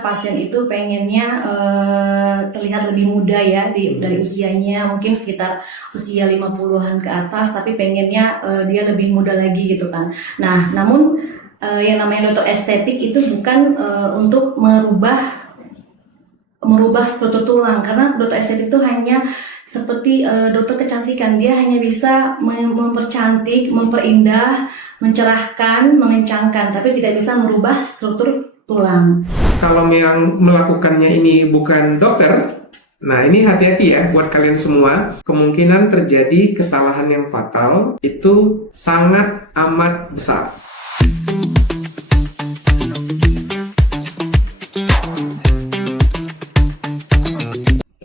karena pasien itu pengennya terlihat lebih muda ya dari usianya, mungkin sekitar usia 50-an ke atas, tapi pengennya dia lebih muda lagi gitu kan. Nah, namun yang namanya dokter estetik itu bukan untuk merubah struktur tulang, karena dokter estetik itu hanya seperti dokter kecantikan, dia hanya bisa mempercantik, memperindah, mencerahkan, mengencangkan, tapi tidak bisa merubah struktur tulang. Kalau yang melakukannya ini bukan dokter, nah ini hati-hati ya buat kalian semua. Kemungkinan terjadi kesalahan yang fatal itu sangat amat besar.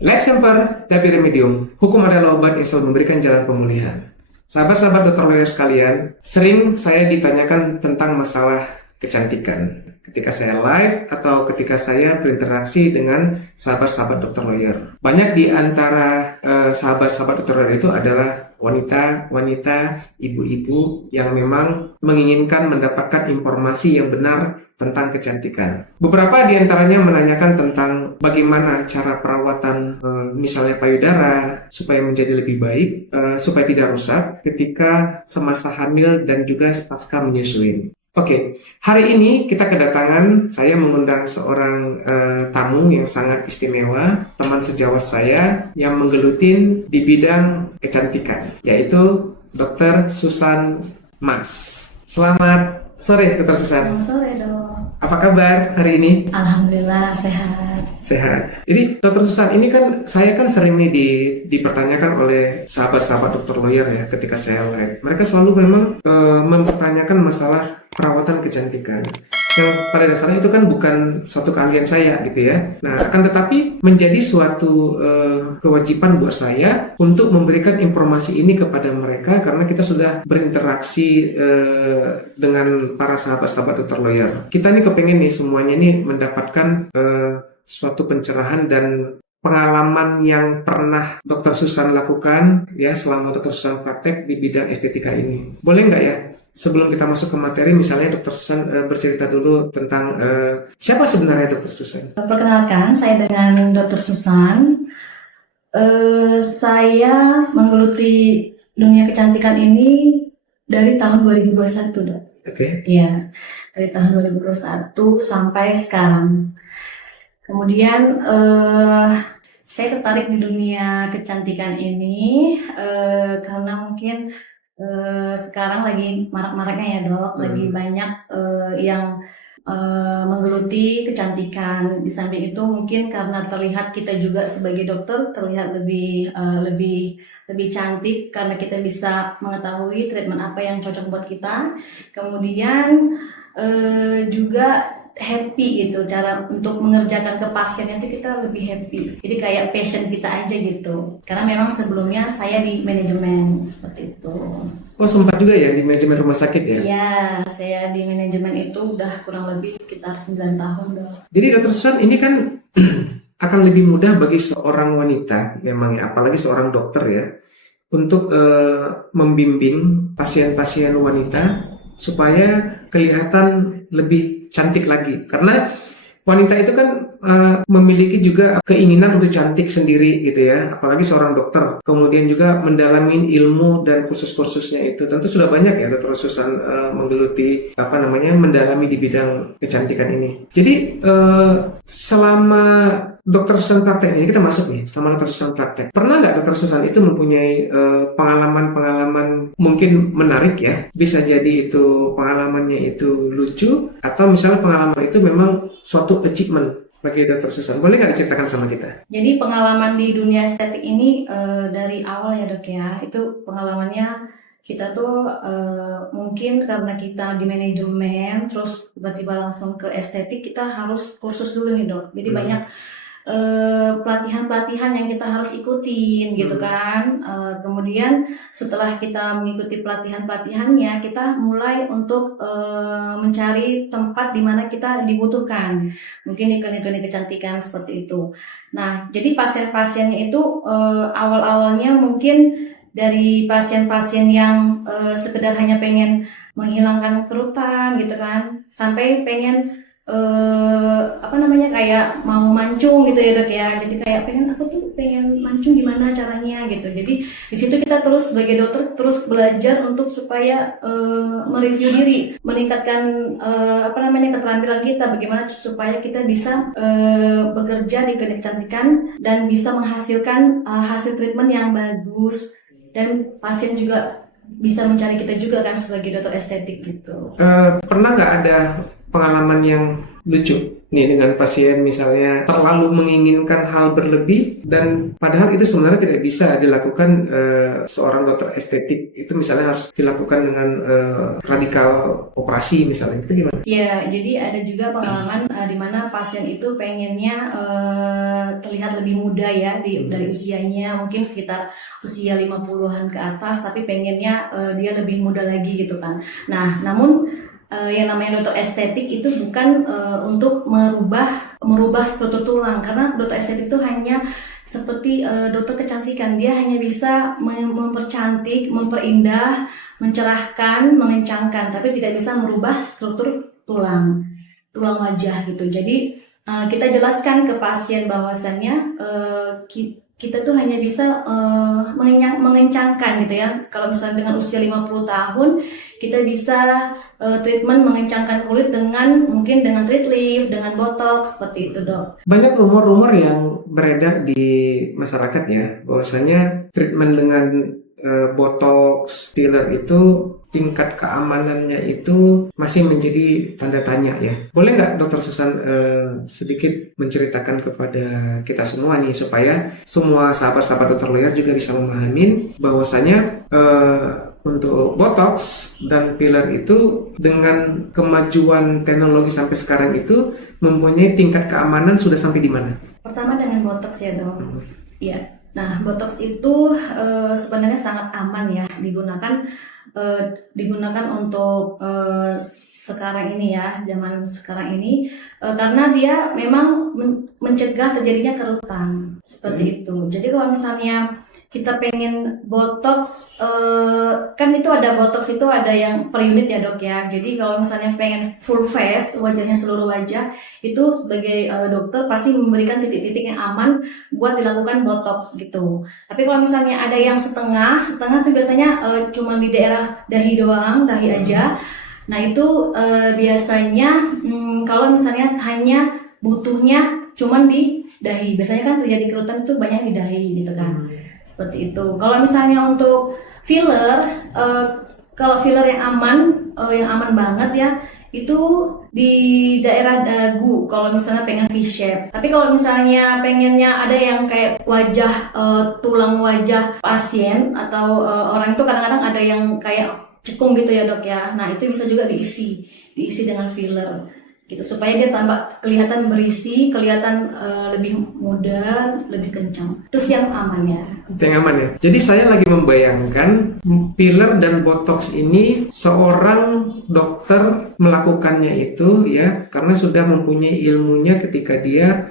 Like Semper, tapi Remedium. Hukum adalah obat yang selalu memberikan jalan pemulihan. Sahabat-sahabat dokter lawyer sekalian, sering saya ditanyakan tentang masalah kecantikan ketika saya live atau ketika saya berinteraksi dengan sahabat-sahabat dokter lawyer. Banyak di antara sahabat-sahabat dokter lawyer itu adalah wanita-wanita, ibu-ibu yang memang menginginkan mendapatkan informasi yang benar tentang kecantikan. Beberapa di antaranya menanyakan tentang bagaimana cara perawatan misalnya payudara supaya menjadi lebih baik, supaya tidak rusak ketika semasa hamil dan juga pasca menyusui. Oke, hari ini kita kedatangan, saya mengundang seorang tamu yang sangat istimewa, teman sejawat saya yang menggelutin di bidang kecantikan, yaitu Dr. Susan Mas. Selamat sore, Dr. Susan. Selamat sore, Dok. Apa kabar hari ini? Alhamdulillah sehat. Sehat. Jadi Dr. Susan, ini kan saya sering nih dipertanyakan oleh sahabat-sahabat dokter lawyer ya ketika saya live. Mereka selalu memang mempertanyakan masalah perawatan kecantikan. Yang pada dasarnya itu kan bukan suatu keahlian saya gitu ya. Nah, akan tetapi menjadi suatu kewajiban buat saya untuk memberikan informasi ini kepada mereka karena kita sudah berinteraksi dengan para sahabat-sahabat dokter lawyer. Kita nih kepengen nih semuanya nih mendapatkan suatu pencerahan dan pengalaman yang pernah Dr. Susan lakukan ya selama Dr. Susan praktek di bidang estetika ini. Boleh nggak ya? Sebelum kita masuk ke materi, misalnya Dr. Susan bercerita dulu tentang siapa sebenarnya Dr. Susan? Perkenalkan, saya dengan Dr. Susan. Saya menggeluti dunia kecantikan ini dari tahun 2021, Dok. Oke. Iya, dari tahun 2021 sampai sekarang. Kemudian saya tertarik di dunia kecantikan ini karena mungkin sekarang lagi marak-maraknya ya, Dok, lagi banyak yang menggeluti kecantikan. Di samping itu mungkin karena terlihat kita juga sebagai dokter terlihat lebih cantik karena kita bisa mengetahui treatment apa yang cocok buat kita. Kemudian juga happy gitu, cara untuk mengerjakan ke pasiennya itu kita lebih happy. Jadi kayak passion kita aja gitu. Karena memang sebelumnya saya di manajemen seperti itu. Oh, sempat juga ya di manajemen rumah sakit ya? Iya, saya di manajemen itu udah kurang lebih sekitar 9 tahun, Dok. Jadi Dr. Susan ini kan akan lebih mudah bagi seorang wanita, memang ya, apalagi seorang dokter ya, untuk membimbing pasien-pasien wanita supaya kelihatan lebih cantik lagi. Karena wanita itu kan memiliki juga keinginan untuk cantik sendiri gitu ya, apalagi seorang dokter. Kemudian juga mendalami ilmu dan kursus-kursusnya itu. Tentu sudah banyak ya Dr. Susan menggeluti mendalami di bidang kecantikan ini. Jadi selama Dr. Susan praktek ini, kita masuk nih, selama Dr. Susan praktek, pernah nggak Dr. Susan itu mempunyai pengalaman-pengalaman mungkin menarik ya? Bisa jadi itu pengalamannya itu lucu, atau misalnya pengalaman itu memang suatu achievement bagi Dr. Susan. Boleh nggak diceritakan sama kita? Jadi pengalaman di dunia estetik ini dari awal ya, Dok ya, itu pengalamannya kita tuh mungkin karena kita di manajemen, terus tiba-tiba langsung ke estetik, kita harus kursus dulu nih, Dok. Jadi banyak pelatihan-pelatihan yang kita harus ikutin gitu kan. Kemudian setelah kita mengikuti pelatihan-pelatihannya, kita mulai untuk mencari tempat di mana kita dibutuhkan, mungkin di klinik-klinik kecantikan seperti itu. Nah, jadi pasien-pasiennya itu awal-awalnya mungkin dari pasien-pasien yang sekedar hanya pengen menghilangkan kerutan gitu kan, sampai pengen kayak mau mancung gitu ya dok ya. Jadi kayak pengen mancung gimana caranya gitu. Jadi di situ kita terus sebagai dokter terus belajar untuk supaya mereview diri, meningkatkan keterampilan kita, bagaimana supaya kita bisa bekerja di klinik kecantikan dan bisa menghasilkan hasil treatment yang bagus, dan pasien juga bisa mencari kita juga kan sebagai dokter estetik gitu. Pernah nggak ada pengalaman yang lucu nih dengan pasien misalnya terlalu menginginkan hal berlebih dan padahal itu sebenarnya tidak bisa dilakukan seorang dokter estetik, itu misalnya harus dilakukan dengan radikal operasi misalnya, itu gimana? Ya, jadi ada juga pengalaman di mana pasien itu pengennya terlihat lebih muda ya dari usianya, mungkin sekitar usia 50-an ke atas, tapi pengennya dia lebih muda lagi gitu kan. Nah, namun yang namanya dokter estetik itu bukan untuk merubah struktur tulang, karena dokter estetik itu hanya seperti dokter kecantikan, dia hanya bisa mempercantik, memperindah, mencerahkan, mengencangkan, tapi tidak bisa merubah struktur tulang wajah gitu. Jadi kita jelaskan ke pasien bahwasannya kita tuh hanya bisa mengencangkan gitu ya. Kalau misalnya dengan usia 50 tahun, kita bisa treatment mengencangkan kulit mungkin dengan treat lift, dengan botox, seperti itu dok. Banyak rumor-rumor yang beredar di masyarakat ya, bahwasanya treatment dengan botox, filler itu tingkat keamanannya itu masih menjadi tanda tanya ya. Boleh nggak Dokter Susan sedikit menceritakan kepada kita semua nih, supaya semua sahabat-sahabat dokter lawyer juga bisa memahami bahwasanya untuk botox dan filler itu dengan kemajuan teknologi sampai sekarang itu mempunyai tingkat keamanan sudah sampai di mana? Pertama dengan botox ya dok. Iya. Nah, botox itu sebenarnya sangat aman ya digunakan untuk sekarang ini ya, zaman sekarang ini, karena dia memang mencegah terjadinya kerutan seperti itu. Jadi kalau misalnya kita pengen botox, kan itu ada botox itu ada yang per unit ya dok ya. Jadi kalau misalnya pengen full face, wajahnya seluruh wajah, itu sebagai dokter pasti memberikan titik-titik yang aman buat dilakukan botox gitu. Tapi kalau misalnya ada yang setengah tuh biasanya cuma di daerah dahi doang, dahi aja. Nah itu biasanya kalau misalnya hanya butuhnya cuman di dahi, biasanya kan terjadi kerutan itu banyak di dahi gitu kan. Seperti itu. Kalau misalnya untuk filler, kalau filler yang aman banget ya, itu di daerah dagu. Kalau misalnya pengen V-shape. Tapi kalau misalnya pengennya ada yang kayak wajah, tulang wajah pasien atau orang itu kadang-kadang ada yang kayak cekung gitu ya dok ya. Nah itu bisa juga diisi dengan filler. Gitu supaya dia tambah kelihatan berisi, kelihatan lebih muda, lebih kencang. Terus yang aman ya. Yang aman ya. Jadi saya lagi membayangkan filler dan botox ini seorang dokter melakukannya itu ya karena sudah mempunyai ilmunya ketika dia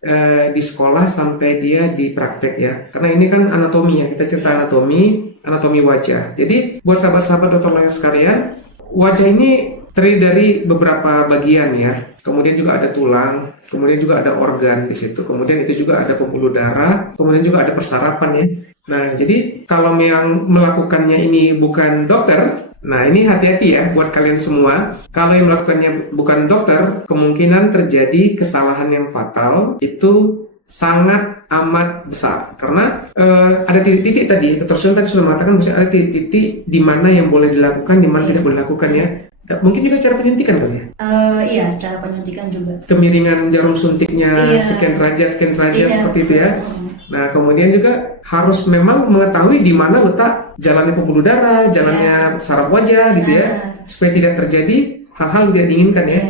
di sekolah sampai dia di praktek ya. Karena ini kan anatomi ya, kita cerita anatomi wajah. Jadi buat sahabat-sahabat dokter lain sekalian, wajah ini terdiri dari beberapa bagian ya. Kemudian juga ada tulang, kemudian juga ada organ di situ. Kemudian itu juga ada pembuluh darah, kemudian juga ada persarapan ya. Nah, jadi kalau yang melakukannya ini bukan dokter, nah ini hati-hati ya buat kalian semua. Kalau yang melakukannya bukan dokter, kemungkinan terjadi kesalahan yang fatal itu sangat amat besar karena ada titik-titik tadi. Dr. Sun tadi sudah mengatakan bahwa ada titik-titik di mana yang boleh dilakukan, di mana tidak boleh dilakukan ya. Mungkin juga cara penyuntikan kali ya? Iya, cara penyuntikan juga. Kemiringan jarum suntiknya sekian derajat seperti itu ya. Nah, kemudian juga harus memang mengetahui di mana letak jalannya pembuluh darah, jalannya saraf wajah gitu ya, supaya tidak terjadi hal-hal yang tidak diinginkan ya.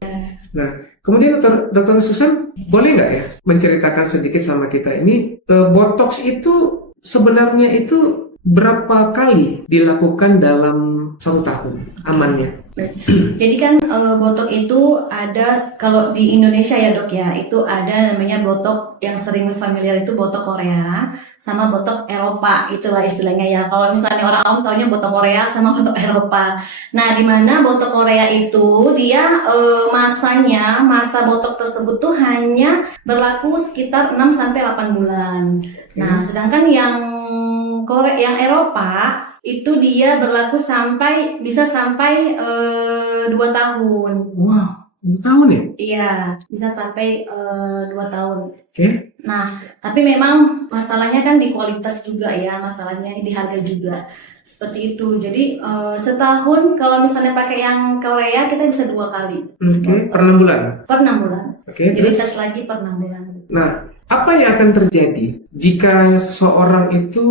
Nah, kemudian Dokter Susan boleh nggak ya menceritakan sedikit sama kita ini botox itu sebenarnya itu berapa kali dilakukan dalam 1 tahun amannya? Jadi kan botok itu ada kalau di Indonesia ya dok ya, itu ada namanya botok yang sering familiar itu botok Korea sama botok Eropa, itulah istilahnya ya. Kalau misalnya orang awam taunya botok Korea sama botok Eropa. Nah, di mana botok Korea itu dia masa botok tersebut tuh hanya berlaku sekitar 6 sampai 8 bulan. Nah, sedangkan yang Eropa itu dia berlaku bisa sampai 2 tahun. Wow, 2 tahun ya? Iya, bisa sampai 2 tahun. Oke. Nah, tapi memang masalahnya kan di kualitas juga ya, masalahnya di harga juga. Seperti itu. Jadi setahun kalau misalnya pakai yang Korea kita bisa 2 kali. Oke, per 6 bulan. Per 6 bulan. Oke, Jadi terus? tes lagi per 6 bulan. Nah, apa yang akan terjadi jika seorang itu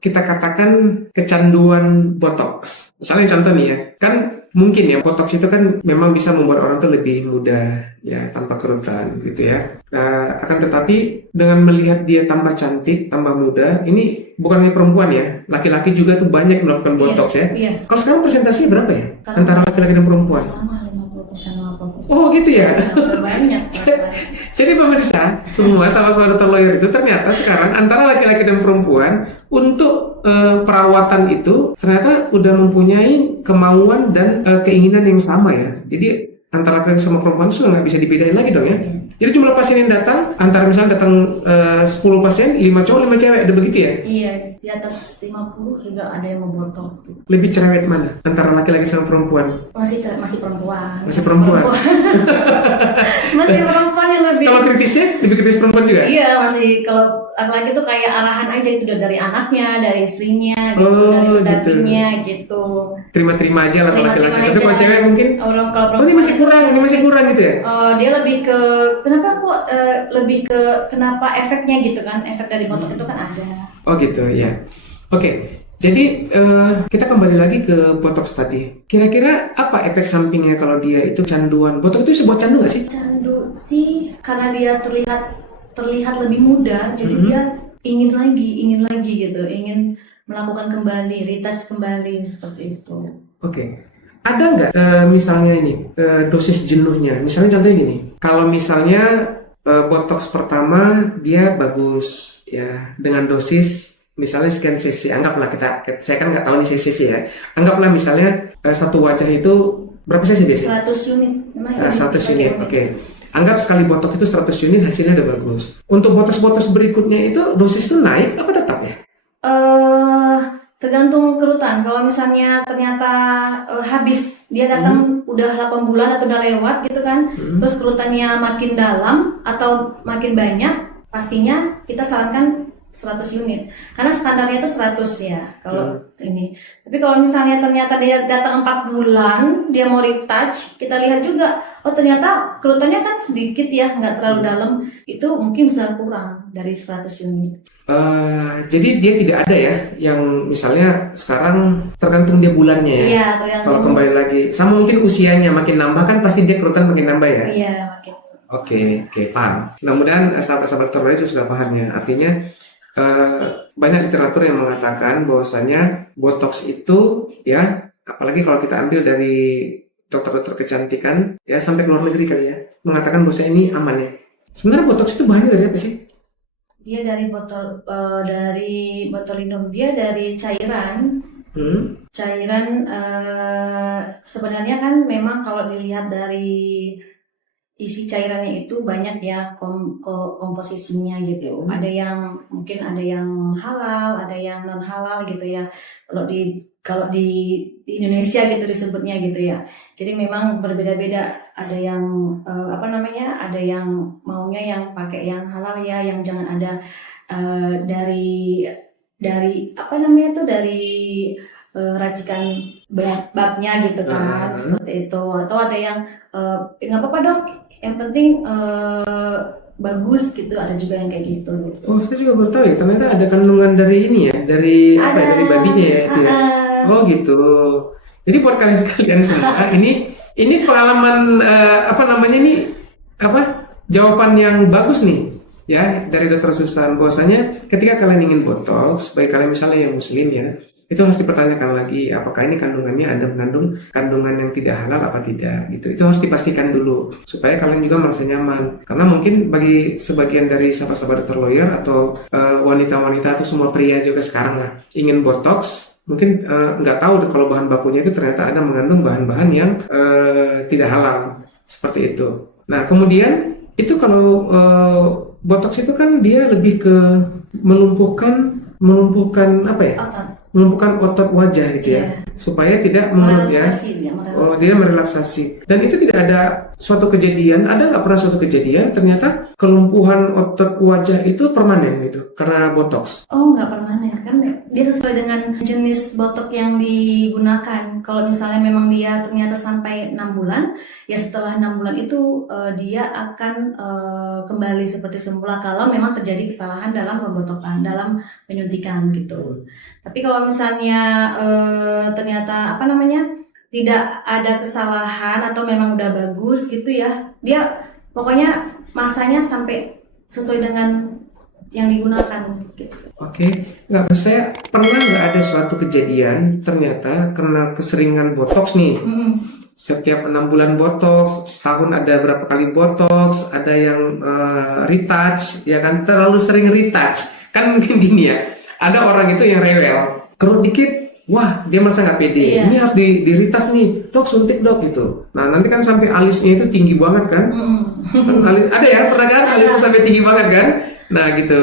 kita katakan kecanduan botox? Misalnya contoh nih ya, kan mungkin ya botox itu kan memang bisa membuat orang tuh lebih muda ya, tanpa kerutan gitu ya. Nah, akan tetapi dengan melihat dia tambah cantik, tambah muda, ini bukan hanya perempuan ya, laki-laki juga tuh banyak melakukan botox ya. Iya. Kalau sekarang presentasinya berapa ya? Karena Antara laki-laki dan perempuan? Sama 50%. Oh gitu ya. Banyak. Jadi pemirsa, semua sahabat-sahabat dokter lawyer itu ternyata sekarang antara laki-laki dan perempuan untuk perawatan itu ternyata udah mempunyai kemauan dan keinginan yang sama ya. Jadi antara laki-laki sama perempuan itu sudah nggak bisa dibedain lagi dong ya. Jadi jumlah pasien yang datang, antara misalnya datang 10 pasien, 5 cowok, 5 cewek, ada begitu ya? Iya, di atas 50 juga ada yang mau botok. Lebih cerewet mana? Antara laki-laki sama perempuan? Masih perempuan. Masih perempuan. Masih perempuan yang lebih. Kalau kritisnya, lebih kritis perempuan juga? Iya, masih kalau laki-laki tuh kayak arahan aja itu udah dari anaknya, dari istrinya, gitu, dari pendampingnya gitu. Terima-terima aja lah kalau Terima-terima laki-laki. aja. Tapi kalau cewek mungkin, Kalau ini masih kurang gitu ya? dia lebih ke kenapa efeknya gitu kan, efek dari botok itu kan ada. Oh gitu ya. Oke. Jadi kita kembali lagi ke botox tadi. Kira-kira apa efek sampingnya kalau dia itu canduan? Botox itu sebuah candu nggak sih? Candu sih karena dia terlihat lebih muda, jadi dia ingin lagi gitu, ingin melakukan kembali, retouch kembali seperti itu. Oke. Ada nggak misalnya ini dosis jenuhnya? Misalnya contohnya gini, kalau misalnya botox pertama dia bagus ya dengan dosis misalnya sekian cc, anggaplah saya kan nggak tahu nih cc ya, anggaplah misalnya satu wajah itu berapa cc biasanya? 100 unit. 100 unit, oke. Anggap sekali botox itu 100 unit hasilnya udah bagus. Untuk botox-botox berikutnya itu dosis itu naik apa tetap ya? Tergantung kerutan. Kalau misalnya ternyata habis dia datang udah 8 bulan atau udah lewat gitu kan, terus kerutannya makin dalam atau makin banyak, pastinya kita sarankan 100 unit. Karena standarnya itu 100 ya kalau ini. Tapi kalau misalnya ternyata dia datang 4 bulan, dia mau retouch, kita lihat juga, oh ternyata kerutannya kan sedikit ya, nggak terlalu dalam, itu mungkin bisa kurang dari 100 unit. Jadi dia tidak ada ya yang misalnya sekarang tergantung dia bulannya ya. Iya, tergantung. Kalau kembali lagi sama mungkin usianya makin nambah kan pasti dia kerutan makin nambah ya. Iya, makin. Oke, paham. Mudah-mudahan sahabat-sahabat dokter lain sudah paham ya. Artinya banyak literatur yang mengatakan bahwasanya botox itu ya, apalagi kalau kita ambil dari dokter-dokter kecantikan ya sampai ke luar negeri kali ya, mengatakan bahwa ini aman ya. Sebenarnya botox itu bahannya dari apa sih? Dia dari botol minum, dia dari cairan. Cairan sebenarnya kan memang kalau dilihat dari isi cairannya itu banyak ya komposisinya gitu. Ada yang mungkin ada yang halal, ada yang non halal gitu ya. Kalau di Indonesia gitu disebutnya gitu ya. Jadi memang berbeda-beda. Ada yang ada yang maunya yang pakai yang halal ya, yang jangan ada dari racikan babnya gitu kan, seperti itu. Atau ada yang nggak apa-apa dok, yang penting bagus gitu, ada juga yang kayak gitu. Oh, saya juga baru tahu ya, ternyata ada kandungan dari ini ya, dari babinya ya itu ya. Oh gitu. Jadi buat kalian semua ini pengalaman jawaban yang bagus nih ya dari Dr. Susan, bahwasanya ketika kalian ingin botox, baik kalian misalnya yang muslim ya, itu harus dipertanyakan lagi apakah ini kandungannya ada mengandung kandungan yang tidak halal apa tidak gitu. Itu harus dipastikan dulu supaya kalian juga merasa nyaman. Karena mungkin bagi sebagian dari sahabat-sahabat dokter lawyer atau wanita-wanita atau semua pria juga sekarang lah ingin botox, mungkin nggak tahu kalau bahan bakunya itu ternyata ada mengandung bahan-bahan yang tidak halal seperti itu. Nah kemudian itu kalau botox itu kan dia lebih ke melumpuhkan apa ya? Otot. Melumpuhkan otot wajah gitu ya, supaya tidak menurut ya. Oh, dia merelaksasi. Dan itu tidak ada suatu kejadian, ada nggak pernah suatu kejadian ternyata kelumpuhan otot wajah itu permanen gitu karena botox? Oh, nggak permanen kan? Dia sesuai dengan jenis botok yang digunakan. Kalau misalnya memang dia ternyata sampai 6 bulan, ya setelah 6 bulan itu dia akan kembali seperti semula kalau memang terjadi kesalahan dalam pembotokan, dalam penyuntikan gitu. Tapi kalau misalnya ternyata tidak ada kesalahan atau memang udah bagus gitu ya, dia pokoknya masanya sampai sesuai dengan yang digunakan gitu. Oke, nggak, saya pernah nggak ada suatu kejadian ternyata karena keseringan botox nih. Setiap 6 bulan botox, setahun ada berapa kali botox, ada yang retouch, ya kan, terlalu sering retouch. Kan mungkin gini ya, ada orang itu yang rewel, kerut dikit, wah dia merasa nggak pede, Iya. ini harus di retouch nih, dok suntik dok gitu. Nah nanti kan sampai alisnya itu tinggi banget kan, kan ada ya, pernah kan alisnya sampai tinggi banget kan, nah gitu.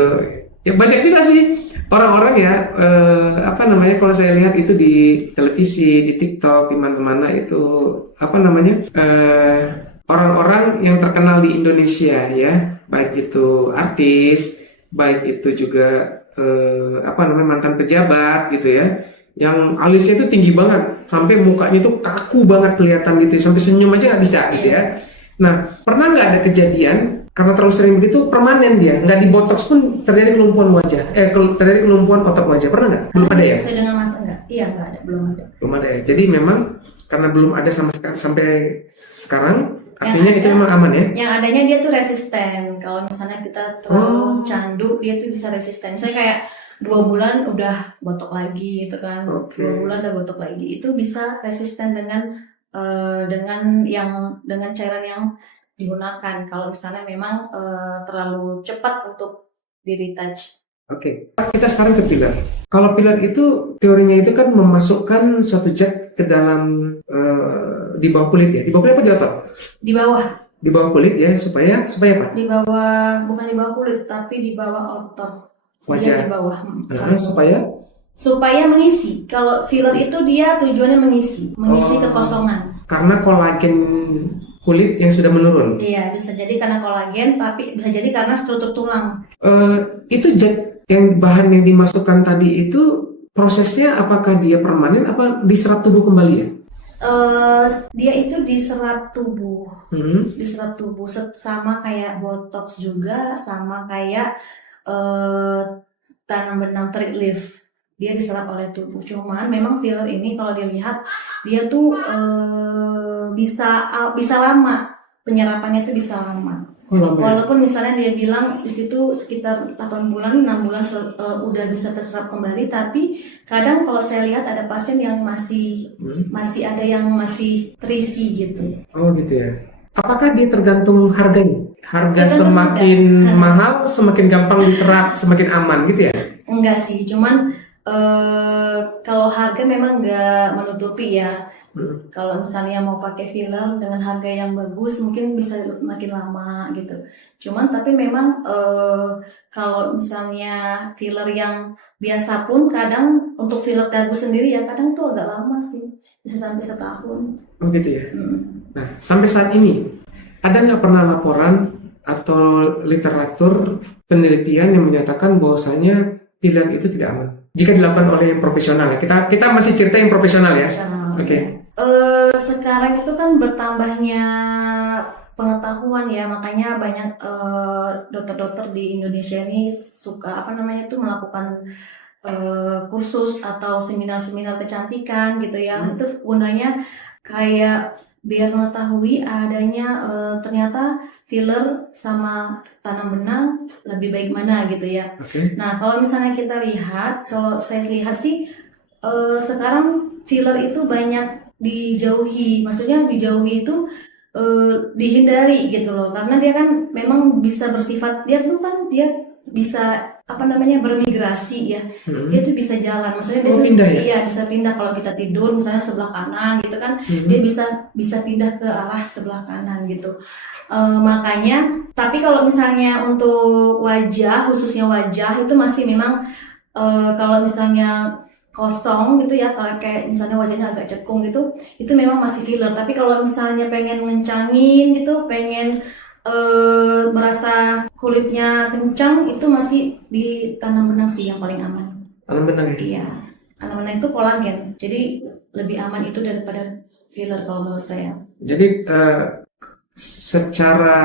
Ya banyak juga sih orang-orang ya, kalau saya lihat itu di televisi, di TikTok, di mana-mana itu orang-orang yang terkenal di Indonesia ya, baik itu artis, baik itu juga mantan pejabat gitu ya, yang alisnya itu tinggi banget, sampai mukanya itu kaku banget kelihatan gitu, sampai senyum aja nggak bisa gitu ya. Nah, pernah nggak ada kejadian karena terlalu sering begitu permanen dia nggak di botox pun terjadi kelumpuhan wajah, terjadi kelumpuhan otot wajah, pernah nggak? Belum ada ya? Sesuai dengan masa enggak? Iya, enggak ada, belum ada. Belum ada ya. Jadi memang karena belum ada sampai sekarang, artinya itu memang aman ya. Yang adanya dia tuh resisten. Kalau misalnya kita terlalu candu, dia tuh bisa resisten. Misalnya kayak 2 bulan udah botok lagi gitu kan. 2 bulan udah botok lagi. Itu bisa resisten dengan cairan yang digunakan. Kalau misalnya memang terlalu cepat untuk di-retouch. Oke, kita sekarang ke pilar. Kalau pilar itu teorinya itu kan memasukkan suatu zat ke dalam di bawah kulit ya. Di bawah kulit apa di otot? Di bawah. Di bawah kulit ya, supaya apa? Di bawah, bukan di bawah kulit, tapi di bawah otot. Wajah. Dia di bawah. Supaya mengisi. Kalau filler itu dia tujuannya mengisi kekosongan. Karena kolagen kulit yang sudah menurun. Iya, bisa jadi karena kolagen, tapi bisa jadi karena struktur tulang. Itu zat yang bahan yang dimasukkan tadi itu prosesnya apakah dia permanen apa diserap tubuh kembali ya? Dia itu diserap tubuh. Diserap tubuh sama kayak botox juga, sama kayak tanam benang thread leaf. Dia diserap oleh tubuh. Cuman memang filler ini kalau dilihat dia tuh bisa lama, penyerapannya tuh bisa lama. Walaupun misalnya dia bilang di situ sekitar 8 bulan, 6 bulan udah bisa terserap kembali, tapi kadang kalau saya lihat ada pasien yang masih ada yang masih terisi gitu. Oh gitu ya. Apakah dia tergantung harganya? Harga semakin mahal, semakin gampang diserap, semakin aman gitu ya? Enggak sih, cuman kalau harga memang nggak menutupi ya. Kalau misalnya mau pakai filler dengan harga yang bagus mungkin bisa makin lama gitu. Cuman tapi memang kalau misalnya filler yang biasa pun kadang untuk filler dagu sendiri ya kadang tuh agak lama sih, bisa sampai setahun. Oh gitu ya. Nah sampai saat ini ada nggak pernah laporan atau literatur penelitian yang menyatakan bahwasanya filler itu tidak aman jika dilakukan oleh yang profesional ya? Kita masih cerita yang profesional ya. Oke. Sekarang itu kan bertambahnya pengetahuan ya, makanya banyak dokter-dokter di Indonesia ini suka melakukan kursus atau seminar-seminar kecantikan gitu ya. Itu gunanya kayak biar mengetahui adanya ternyata filler sama tanam benang lebih baik mana gitu ya. Okay. Nah kalau misalnya kita lihat, kalau saya lihat sih sekarang filler itu banyak dijauhi. Maksudnya dijauhi itu dihindari gitu loh. Karena dia kan memang bisa bersifat, dia tuh kan dia bisa apa namanya bermigrasi ya. Dia tuh bisa jalan. Maksudnya dia tuh pindah ya? iya bisa pindah kalau kita tidur misalnya sebelah kanan gitu kan. Dia bisa pindah ke arah sebelah kanan gitu. Makanya, tapi kalau misalnya untuk wajah, khususnya wajah itu masih memang kalau misalnya kosong gitu ya, kalau kayak misalnya wajahnya agak cekung gitu, itu memang masih filler. Tapi kalau misalnya pengen ngencangin gitu, pengen merasa kulitnya kencang, itu masih ditanam benang sih yang paling aman. Tanam benang ya? Iya, tanam benang itu kolagen, jadi lebih aman itu daripada filler kalau menurut saya. Jadi secara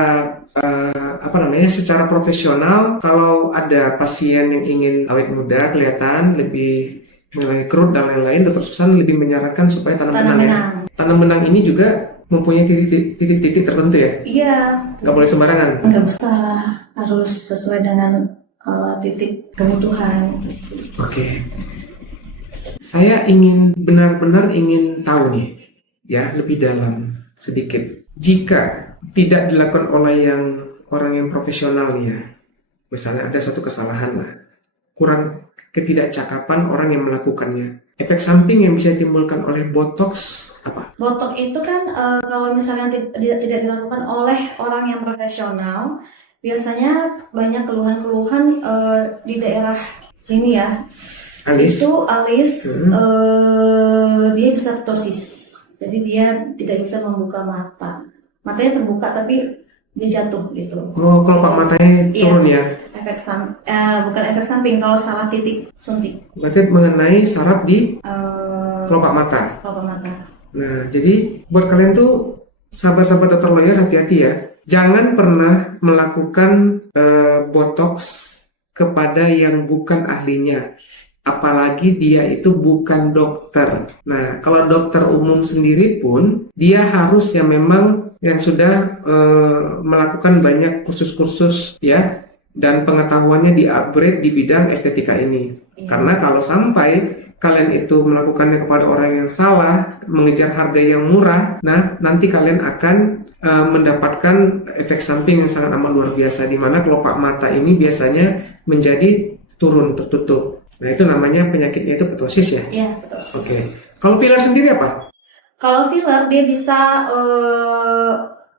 secara profesional, kalau ada pasien yang ingin awet muda, kelihatan lebih mengurangi kerut dan lain-lain, Dr. Susan lebih menyarankan supaya tanam benang ya. Tanam benang ini juga mempunyai titik-titik tertentu ya? Iya. Nggak boleh sembarangan? Nggak bisa, harus sesuai dengan titik kebutuhan. Oke. Saya benar-benar ingin tahu nih, ya lebih dalam sedikit. Jika tidak dilakukan oleh orang yang profesional nih ya, misalnya ada suatu kesalahan lah, kurang ketidakcakapan orang yang melakukannya, efek samping yang bisa ditimbulkan oleh botox apa? Botox itu kan kalau misalnya tidak dilakukan oleh orang yang profesional, biasanya banyak keluhan-keluhan di daerah sini ya. Alis? Itu alis, dia bisa ptosis. Jadi dia tidak bisa membuka mata. Matanya terbuka tapi dia jatuh gitu. Oh, kelopak matanya turun ya? Bukan efek samping, kalau salah titik suntik. Berarti mengenai saraf di kelopak mata. Kelopak mata. Nah, jadi buat kalian tuh sahabat-sahabat dokter lawyer hati-hati ya. Jangan pernah melakukan botox kepada yang bukan ahlinya. Apalagi dia itu bukan dokter. Nah, kalau dokter umum sendiri pun dia harus yang sudah melakukan banyak kursus-kursus ya, dan pengetahuannya di-upgrade di bidang estetika ini. Karena kalau sampai kalian itu melakukannya kepada orang yang salah, mengejar harga yang murah, nah nanti kalian akan mendapatkan efek samping yang sangat amat luar biasa, di mana kelopak mata ini biasanya menjadi turun, tertutup. Nah, itu namanya penyakitnya itu ptosis ya? Iya, ptosis. Oke. Kalau filler sendiri apa? Kalau filler dia bisa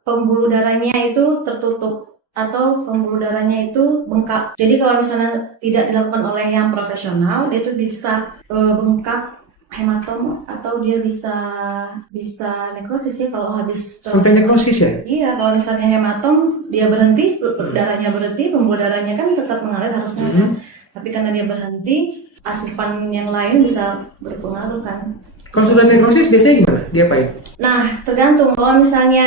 pembuluh darahnya itu tertutup atau pembuluh darahnya itu bengkak. Jadi kalau misalnya tidak dilakukan oleh yang profesional, dia itu bisa bengkak, hematom, atau dia bisa nekrosis ya kalau habis. Sampai nekrosis ya? Iya, kalau misalnya hematom dia berhenti, darahnya berhenti, pembuluh darahnya kan tetap mengalir harusnya kan. Tapi karena dia berhenti, asupan yang lain bisa berpengaruh kan. Kalau sudah nekrosis biasanya gimana? Diapain? Nah, tergantung. Kalau misalnya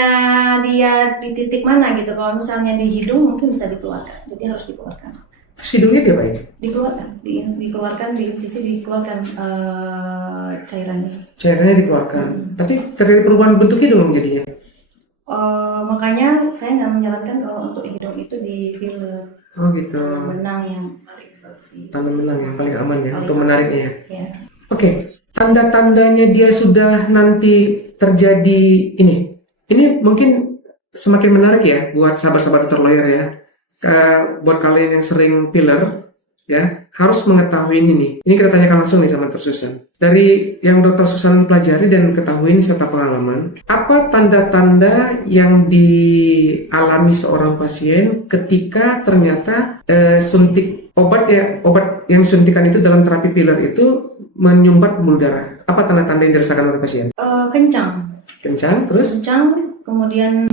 dia di titik mana gitu. Kalau misalnya di hidung mungkin bisa dikeluarkan. Jadi harus dikeluarkan. Terus hidungnya diapain? Dikeluarkan di incisi, dikeluarkan cairannya. Cairannya dikeluarkan. Tapi terjadi perubahan bentuk hidung jadinya. Makanya saya nggak menyarankan kalau untuk hidung itu di filler. Oh gitu. Tanam benang yang paling bagus. Tanam benang yang paling aman ya untuk menariknya ya. Ya. Oke. Tanda-tandanya dia sudah nanti terjadi ini. Ini mungkin semakin menarik ya buat sahabat-sahabat dokter lawyer ya. Buat kalian yang sering filler ya, harus mengetahui ini nih. Ini kita tanyakan langsung nih sama Dr. Susan. Dari yang Dr. Susan pelajari dan ketahui serta pengalaman, apa tanda-tanda yang dialami seorang pasien ketika ternyata suntik obat yang suntikan itu dalam terapi filler itu menyumbat pembuluh darah? Apa tanda-tanda yang dirasakan oleh pasien? Kencang, terus? Kencang, kemudian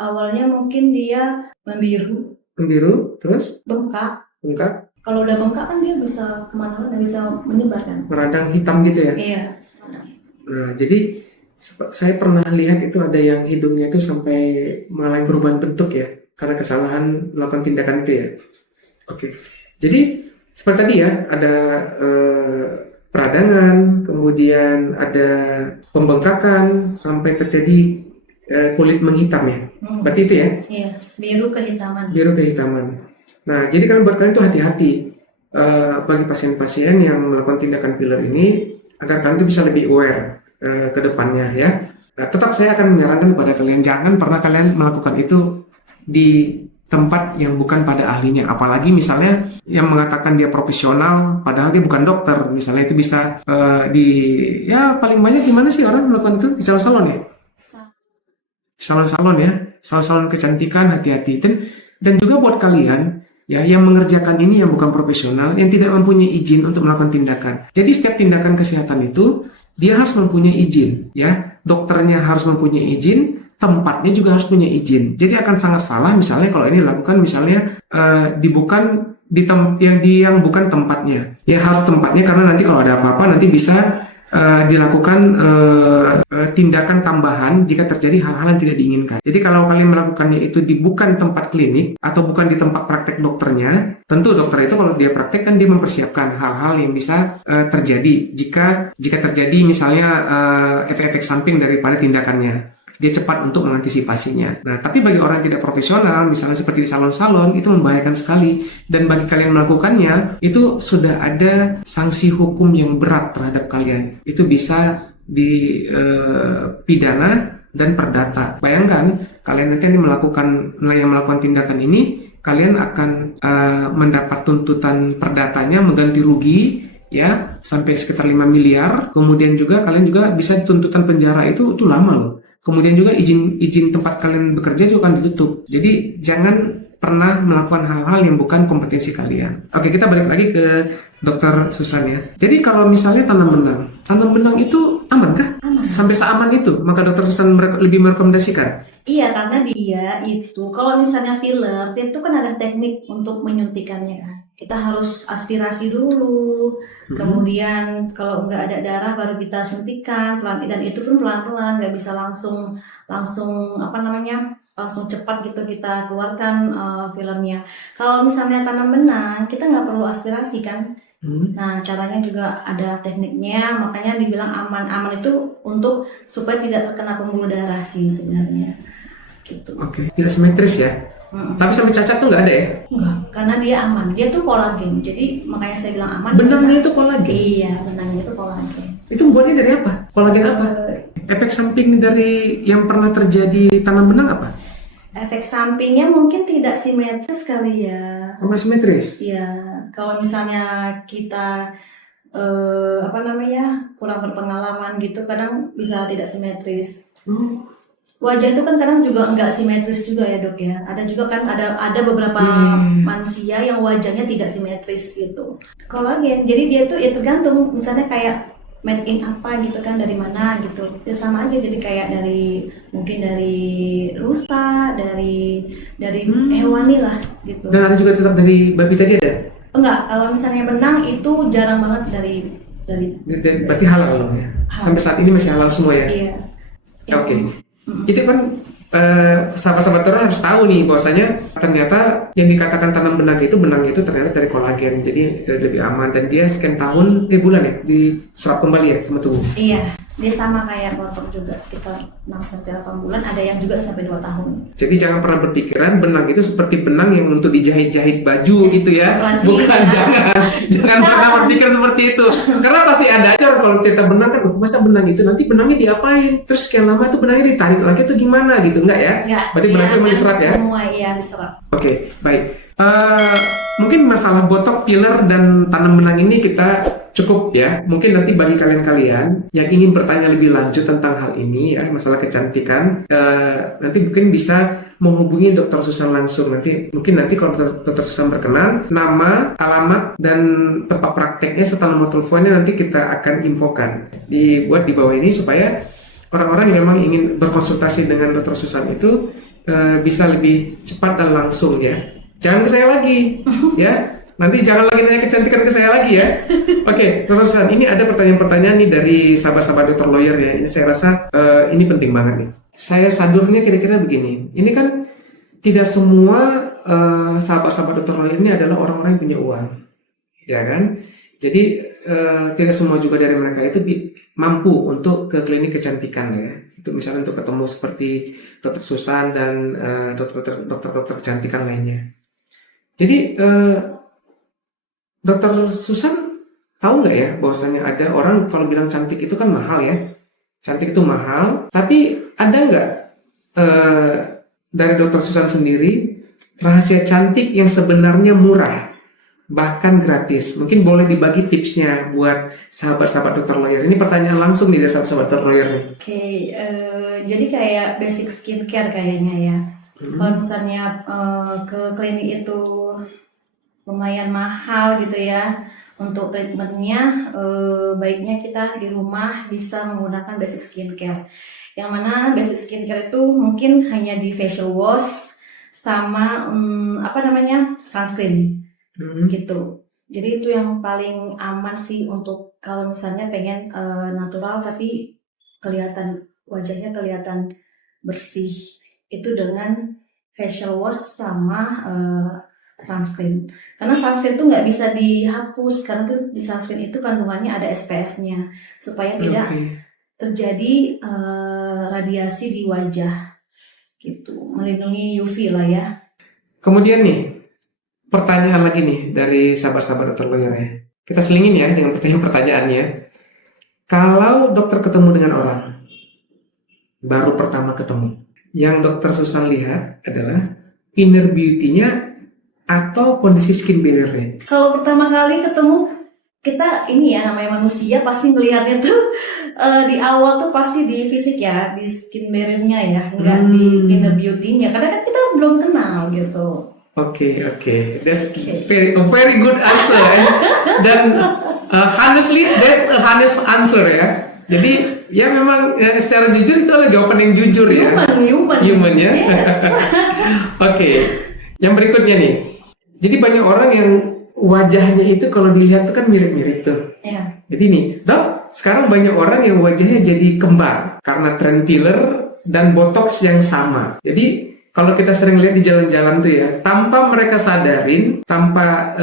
awalnya mungkin dia membiru, terus? bengkak. Kalau udah bengkak kan dia bisa kemana-mana, bisa menyebar kan? Meradang hitam gitu ya? Iya. Nah, jadi saya pernah lihat itu ada yang hidungnya itu sampai mengalami perubahan bentuk ya, karena kesalahan melakukan tindakan itu ya. Oke. Jadi seperti tadi ya, ada peradangan, kemudian ada pembengkakan sampai terjadi kulit menghitam ya. Berarti itu ya? Iya, biru kehitaman. Nah, jadi buat kalian itu hati-hati. bagi pasien-pasien yang melakukan tindakan filler ini agar kalian tuh bisa lebih aware ke depannya ya. Tetap saya akan menyarankan kepada kalian jangan pernah kalian melakukan itu di tempat yang bukan pada ahlinya, apalagi misalnya yang mengatakan dia profesional padahal dia bukan dokter. Misalnya itu bisa di ya paling banyak di mana sih orang melakukan itu di salon-salon ya, salon-salon ya, salon-salon kecantikan. Hati-hati. Dan juga buat kalian ya yang mengerjakan ini yang bukan profesional, yang tidak mempunyai izin untuk melakukan tindakan. Jadi setiap tindakan kesehatan itu dia harus mempunyai izin ya, dokternya harus mempunyai izin, tempatnya juga harus punya izin. Jadi akan sangat salah misalnya kalau ini dilakukan misalnya bukan yang bukan tempatnya. Ya harus tempatnya, karena nanti kalau ada apa-apa nanti bisa dilakukan tindakan tambahan jika terjadi hal-hal yang tidak diinginkan. Jadi kalau kalian melakukannya itu di bukan tempat klinik atau bukan di tempat praktek dokternya, tentu dokter itu kalau dia praktek kan dia mempersiapkan hal-hal yang bisa terjadi jika terjadi misalnya efek-efek samping daripada tindakannya. Dia cepat untuk mengantisipasinya. Nah, tapi bagi orang yang tidak profesional, misalnya seperti di salon-salon, itu membahayakan sekali. Dan bagi kalian melakukannya, itu sudah ada sanksi hukum yang berat terhadap kalian. Itu bisa dipidana dan perdata. Bayangkan, kalian nanti yang melakukan tindakan ini, kalian akan mendapat tuntutan perdatanya mengganti rugi, ya, sampai sekitar 5 miliar. Kemudian juga kalian juga bisa dituntutan penjara itu lama loh. Kemudian juga izin tempat kalian bekerja juga akan ditutup. Jadi jangan pernah melakukan hal-hal yang bukan kompetensi kalian. Oke, kita balik lagi ke Dokter Susan ya. Jadi kalau misalnya tanam benang itu aman kah? Aman. Sampai seaman itu, maka Dokter Susan lebih merekomendasikan. Iya, karena dia itu kalau misalnya filler, dia itu kan ada teknik untuk menyuntikannya kan. Kita harus aspirasi dulu, kemudian kalau nggak ada darah baru kita suntikan pelan, dan itu pun pelan-pelan, nggak bisa langsung langsung cepat gitu kita keluarkan fillernya. Kalau misalnya tanam benang, kita nggak perlu aspirasi kan. Nah, caranya juga ada tekniknya, makanya dibilang aman. Aman itu untuk supaya tidak terkena pembuluh darah sih sebenarnya. Gitu. Oke, tidak simetris ya. Tapi sampai cacat tuh nggak ada ya? Enggak, karena dia aman. Dia tuh kolagen. Jadi makanya saya bilang aman. Benangnya itu kolagen? Iya, benangnya itu kolagen. Itu buatnya dari apa? Kolagen apa? Efek samping dari yang pernah terjadi tanam benang apa? Efek sampingnya mungkin tidak simetris kali ya. Apa simetris? Iya, kalau misalnya kita kurang berpengalaman gitu, kadang bisa tidak simetris. Wajah itu kan kadang juga enggak simetris juga ya dok ya. Ada juga kan ada beberapa manusia yang wajahnya tidak simetris gitu. Kolagen, jadi dia tuh ya tergantung, misalnya kayak made in apa gitu kan, dari mana gitu. Ya sama aja, jadi kayak mungkin dari rusa, dari hewani lah gitu. Dan ada juga tetap dari babi tadi ada? Enggak, kalau misalnya benang itu jarang banget dari berarti halal loh ya. Sampai saat ini masih halal semua ya. Iya. Oke. Itu kan sahabat-sahabat orang harus tahu nih bahwasanya ternyata yang dikatakan tanam benang itu ternyata dari kolagen, jadi lebih aman, dan dia sekian bulan ya diserap kembali ya sama tubuh. Iya, dia sama kayak botok juga sekitar 6-8 bulan, ada yang juga sampai 2 tahun. Jadi jangan pernah berpikiran benang itu seperti benang yang untuk dijahit-jahit baju gitu ya. Operasi, Bukan, jangan pernah berpikir seperti itu. Karena pasti ada aja kalau cerita benang kan, masa benang itu nanti benangnya diapain? Terus sekian lama itu benangnya ditarik lagi tuh gimana gitu, enggak ya? Enggak. Berarti benangnya memang diserap ya? Semua iya diserap. Oke, baik. Mungkin masalah botok, filler, dan tanam benang ini kita cukup ya. Mungkin nanti bagi kalian-kalian yang ingin bertanya lebih lanjut tentang hal ini ya, masalah kecantikan, nanti mungkin bisa menghubungi Dokter Susan langsung. Mungkin nanti kalau Dokter Susan berkenan, nama, alamat, dan tempat prakteknya serta nomor teleponnya nanti kita akan infokan. Dibuat di bawah ini supaya orang-orang yang memang ingin berkonsultasi dengan Dokter Susan itu bisa lebih cepat dan langsung ya. Jangan ke saya lagi ya. Nanti jangan lagi nanya kecantikan ke saya lagi ya. Oke, Dokter Susan, ini ada pertanyaan-pertanyaan nih dari sahabat-sahabat dokter lawyer ya. Ini saya rasa ini penting banget nih. Saya sadurnya kira-kira begini. Ini kan tidak semua sahabat-sahabat dokter lawyer ini adalah orang-orang yang punya uang, ya kan? Jadi tidak semua juga dari mereka itu mampu untuk ke klinik kecantikan ya. Itu misalnya untuk ketemu seperti Dokter Susan dan dokter-dokter kecantikan lainnya. Jadi Dokter Susan tahu nggak ya bahwasanya ada orang kalau bilang cantik itu kan mahal ya. Cantik itu mahal, tapi ada nggak dari Dokter Susan sendiri rahasia cantik yang sebenarnya murah, bahkan gratis? Mungkin boleh dibagi tipsnya buat sahabat-sahabat dokter lawyer. Ini pertanyaan langsung nih dari sahabat-sahabat dokter lawyer nih. Oke, jadi kayak basic skincare kayaknya ya. Kalau misalnya ke klinik itu lumayan mahal gitu ya, untuk treatmentnya baiknya kita di rumah bisa menggunakan basic skincare. Yang mana basic skincare itu mungkin hanya di facial wash sama sunscreen gitu. Jadi itu yang paling aman sih untuk kalau misalnya pengen natural tapi wajahnya kelihatan bersih, itu dengan facial wash sama sunscreen. Karena sunscreen itu nggak bisa dihapus, karena tuh di sunscreen itu kandungannya ada SPF-nya supaya tidak terjadi radiasi di wajah gitu, melindungi UV lah ya. Kemudian nih, pertanyaan lagi nih dari sahabat-sahabat dokter lawyer ya. Kita selingin ya dengan pertanyaannya. Kalau dokter ketemu dengan orang, baru pertama ketemu, yang dokter Susan lihat adalah inner beauty-nya atau kondisi skin barrier-nya? Kalau pertama kali ketemu, kita ini ya namanya manusia pasti ngelihatnya tuh di awal tuh pasti di fisik ya, di skin barrier-nya ya, nggak di inner beauty-nya, karena kan kita belum kenal gitu. Oke. That's very good answer ya. Dan honestly, that's a honest answer ya. Jadi ya memang secara jujur itu adalah jawaban yang jujur ya. Human ya. Yes. Oke. Yang berikutnya nih. Jadi banyak orang yang wajahnya itu kalau dilihat tuh kan mirip-mirip tuh. Yeah. Jadi nih, dok, sekarang banyak orang yang wajahnya jadi kembar karena tren filler dan botox yang sama. Jadi kalau kita sering lihat di jalan-jalan tuh ya, tanpa mereka sadarin, tanpa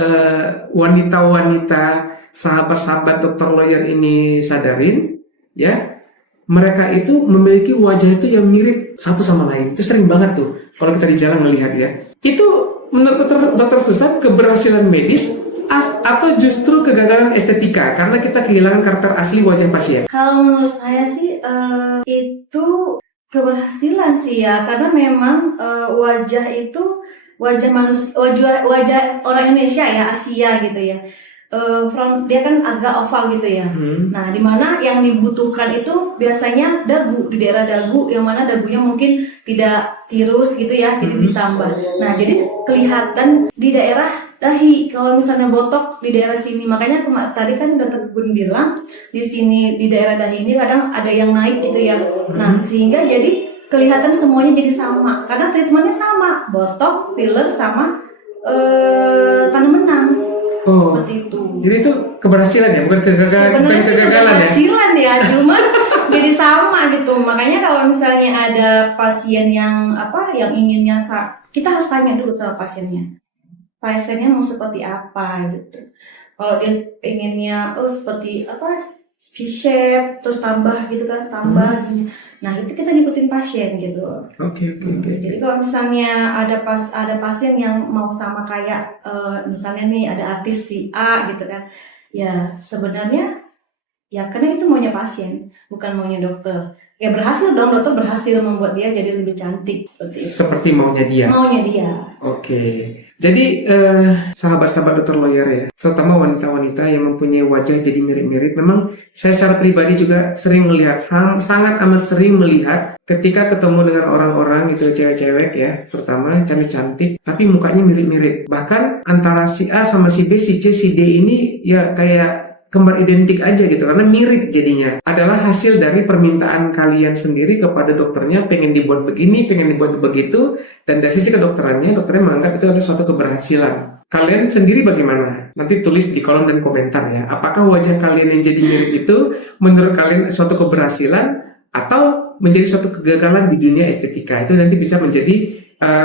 wanita-wanita, sahabat-sahabat dokter lawyer ini sadarin, ya, mereka itu memiliki wajah itu yang mirip satu sama lain. Itu sering banget tuh kalau kita di jalan melihat ya. Itu menurut dokter Susan keberhasilan medis atau justru kegagalan estetika karena kita kehilangan karakter asli wajah pasien? Kalau menurut saya sih itu keberhasilan sih ya, karena memang wajah itu wajah orang Indonesia ya, Asia gitu ya. Dia kan agak oval gitu ya. Nah, dimana yang dibutuhkan itu biasanya dagu, di daerah dagu, yang mana dagunya mungkin tidak tirus gitu ya, jadi ditambah. Nah, jadi kelihatan di daerah dahi. Kalau misalnya botok di daerah sini, makanya tadi kan dokter Gun bilang di sini di daerah dahi ini kadang ada yang naik gitu ya. Nah, sehingga jadi kelihatan semuanya jadi sama, karena treatmentnya sama, botok, filler sama tanam benang. Seperti itu. Jadi itu keberhasilan ya, bukan kegagalan ya? Keberhasilan ya, cuman jadi sama gitu. Makanya kalau misalnya ada pasien yang inginnya, kita harus tanya dulu sama pasiennya mau seperti apa gitu. Kalau dia inginnya seperti apa, V-shape terus tambah gitu kan, gini. Nah, itu kita ngikutin pasien gitu. Oke. Jadi kalau misalnya ada pasien yang mau sama kayak misalnya nih ada artis si A gitu kan. Ya, sebenarnya ya karena itu maunya pasien, bukan maunya dokter. Ya berhasil dong, dokter berhasil membuat dia jadi lebih cantik seperti itu. Seperti maunya dia. Oke. Jadi sahabat-sahabat dokter lawyer ya, terutama wanita-wanita yang mempunyai wajah jadi mirip-mirip, memang saya secara pribadi juga sering melihat, sangat amat sering melihat ketika ketemu dengan orang-orang itu cewek-cewek ya, terutama cantik-cantik, tapi mukanya mirip-mirip. Bahkan antara si A sama si B, si C, si D ini ya kayak kembar identik aja gitu, karena mirip jadinya. Adalah hasil dari permintaan kalian sendiri kepada dokternya, pengen dibuat begini, pengen dibuat begitu, dan dari sisi kedokterannya, dokternya menganggap itu adalah suatu keberhasilan. Kalian sendiri bagaimana? Nanti tulis di kolom dan komentar ya. Apakah wajah kalian yang jadi mirip itu menurut kalian suatu keberhasilan atau menjadi suatu kegagalan di dunia estetika? Itu nanti bisa menjadi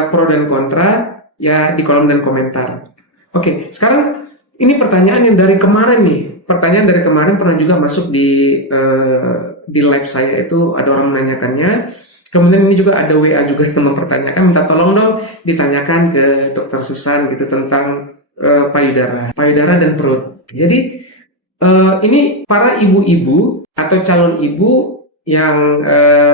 pro dan kontra ya di kolom dan komentar. Oke, sekarang ini pertanyaan yang dari kemarin nih. Pertanyaan dari kemarin pernah juga masuk di live saya, itu ada orang menanyakannya. Kemudian ini juga ada WA juga yang mempertanyakan, minta tolong dong ditanyakan ke Dokter Susan gitu tentang payudara dan perut. Jadi ini para ibu-ibu atau calon ibu yang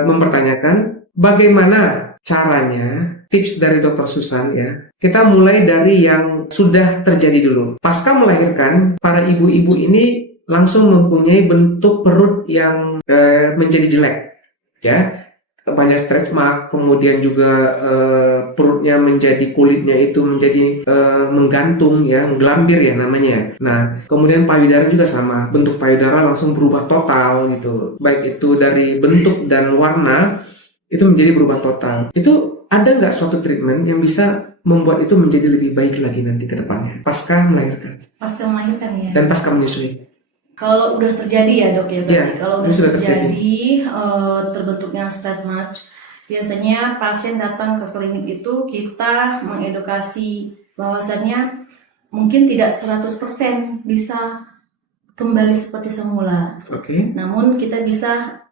mempertanyakan bagaimana caranya, tips dari Dokter Susan ya. Kita mulai dari yang sudah terjadi dulu. Pasca melahirkan, para ibu-ibu ini langsung mempunyai bentuk perut yang menjadi jelek, ya, banyak stretch mark, kemudian juga perutnya menjadi, kulitnya itu menjadi menggantung, ya, menggelambir ya namanya. Nah, kemudian payudara juga sama, bentuk payudara langsung berubah total gitu, baik itu dari bentuk dan warna itu menjadi berubah total. Itu ada nggak suatu treatment yang bisa membuat itu menjadi lebih baik lagi nanti ke depannya pasca melahirkan? Pasca melahirkan ya. Dan pasca menyusui. Kalau udah terjadi ya dok ya, berarti Ya, kalau ini udah sudah terjadi terbentuknya stretch mark, biasanya pasien datang ke klinik itu kita mengedukasi bahwasannya mungkin tidak 100% bisa kembali seperti semula. Oke. Namun kita bisa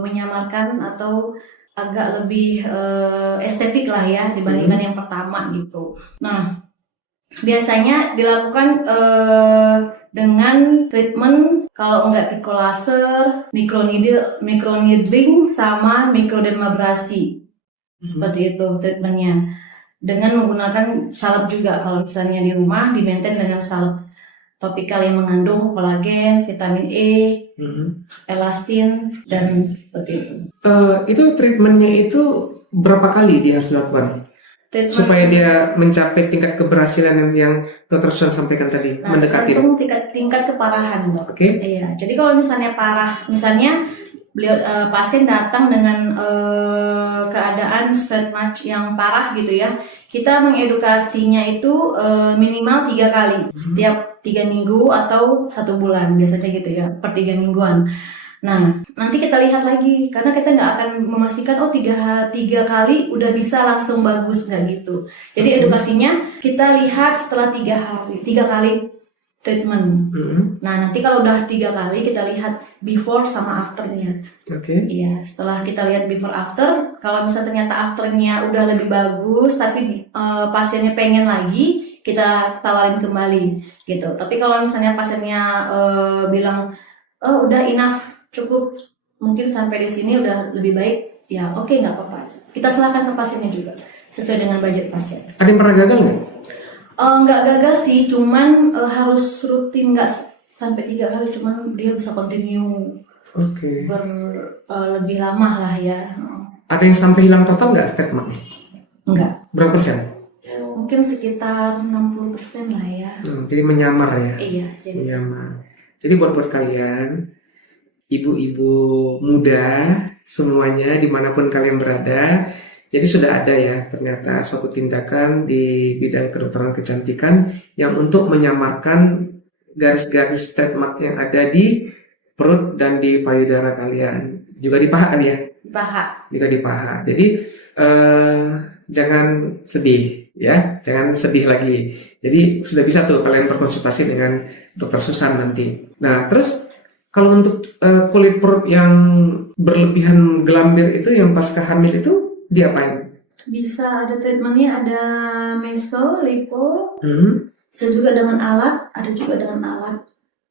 menyamarkan atau agak lebih estetik lah ya dibandingkan yang pertama gitu. Nah, biasanya dilakukan dengan treatment, kalau enggak pico laser, microneedling sama microdermabrasi. Seperti itu treatmentnya. Dengan menggunakan salep juga, kalau misalnya di rumah di maintain dengan salep topikal yang mengandung kolagen, vitamin E, elastin, dan seperti itu. Itu treatmentnya itu berapa kali dia harus lakukan supaya dia mencapai tingkat keberhasilan yang Dr. Susan sampaikan tadi, nah, mendekati? Tergantung tingkat keparahan, dok. Oke. Iya. Jadi kalau misalnya parah, misalnya beliau pasien datang dengan keadaan stretch mark yang parah gitu ya, kita mengedukasinya itu minimal 3 kali setiap 3 minggu atau 1 bulan biasanya gitu ya, per 3 mingguan. Nah, nanti kita lihat lagi karena kita nggak akan memastikan tiga kali udah bisa langsung bagus, nggak gitu. Jadi edukasinya kita lihat setelah 3 kali treatment. Nah, nanti kalau udah 3 kali kita lihat before sama afternya. Oke. Iya, setelah kita lihat before after, kalau misalnya ternyata afternya udah lebih bagus, tapi pasiennya pengen lagi, kita tawarin kembali gitu. Tapi kalau misalnya pasiennya bilang, oh udah enough, cukup, mungkin sampai di sini udah lebih baik, ya oke, nggak apa-apa. Kita serahkan ke pasiennya juga sesuai dengan budget pasien. Ada yang pernah gagal nggak? Nggak gagal sih, cuman harus rutin, nggak sampai 3 kali, cuman dia bisa continue lebih lama lah ya. Ada yang sampai hilang total nggak stretch marknya? Enggak. Berapa persen? Mungkin sekitar 60% lah ya. Jadi menyamar ya? Iya, jadi menyamar. Jadi buat kalian, ibu-ibu muda semuanya dimanapun kalian berada, jadi sudah ada ya ternyata suatu tindakan di bidang kedokteran kecantikan yang untuk menyamarkan garis-garis stretch mark yang ada di perut dan di payudara kalian, juga di paha kali ya? paha. Juga di paha. Jadi jangan sedih ya, jangan sedih lagi. Jadi sudah bisa tuh kalian berkonsultasi dengan Dokter Susan nanti. Nah terus kalau untuk kulit perut yang berlebihan gelambir itu yang pasca hamil itu diapain? Bisa ada treatmentnya, ada meso, lipo, bisa juga dengan alat, ada juga dengan alat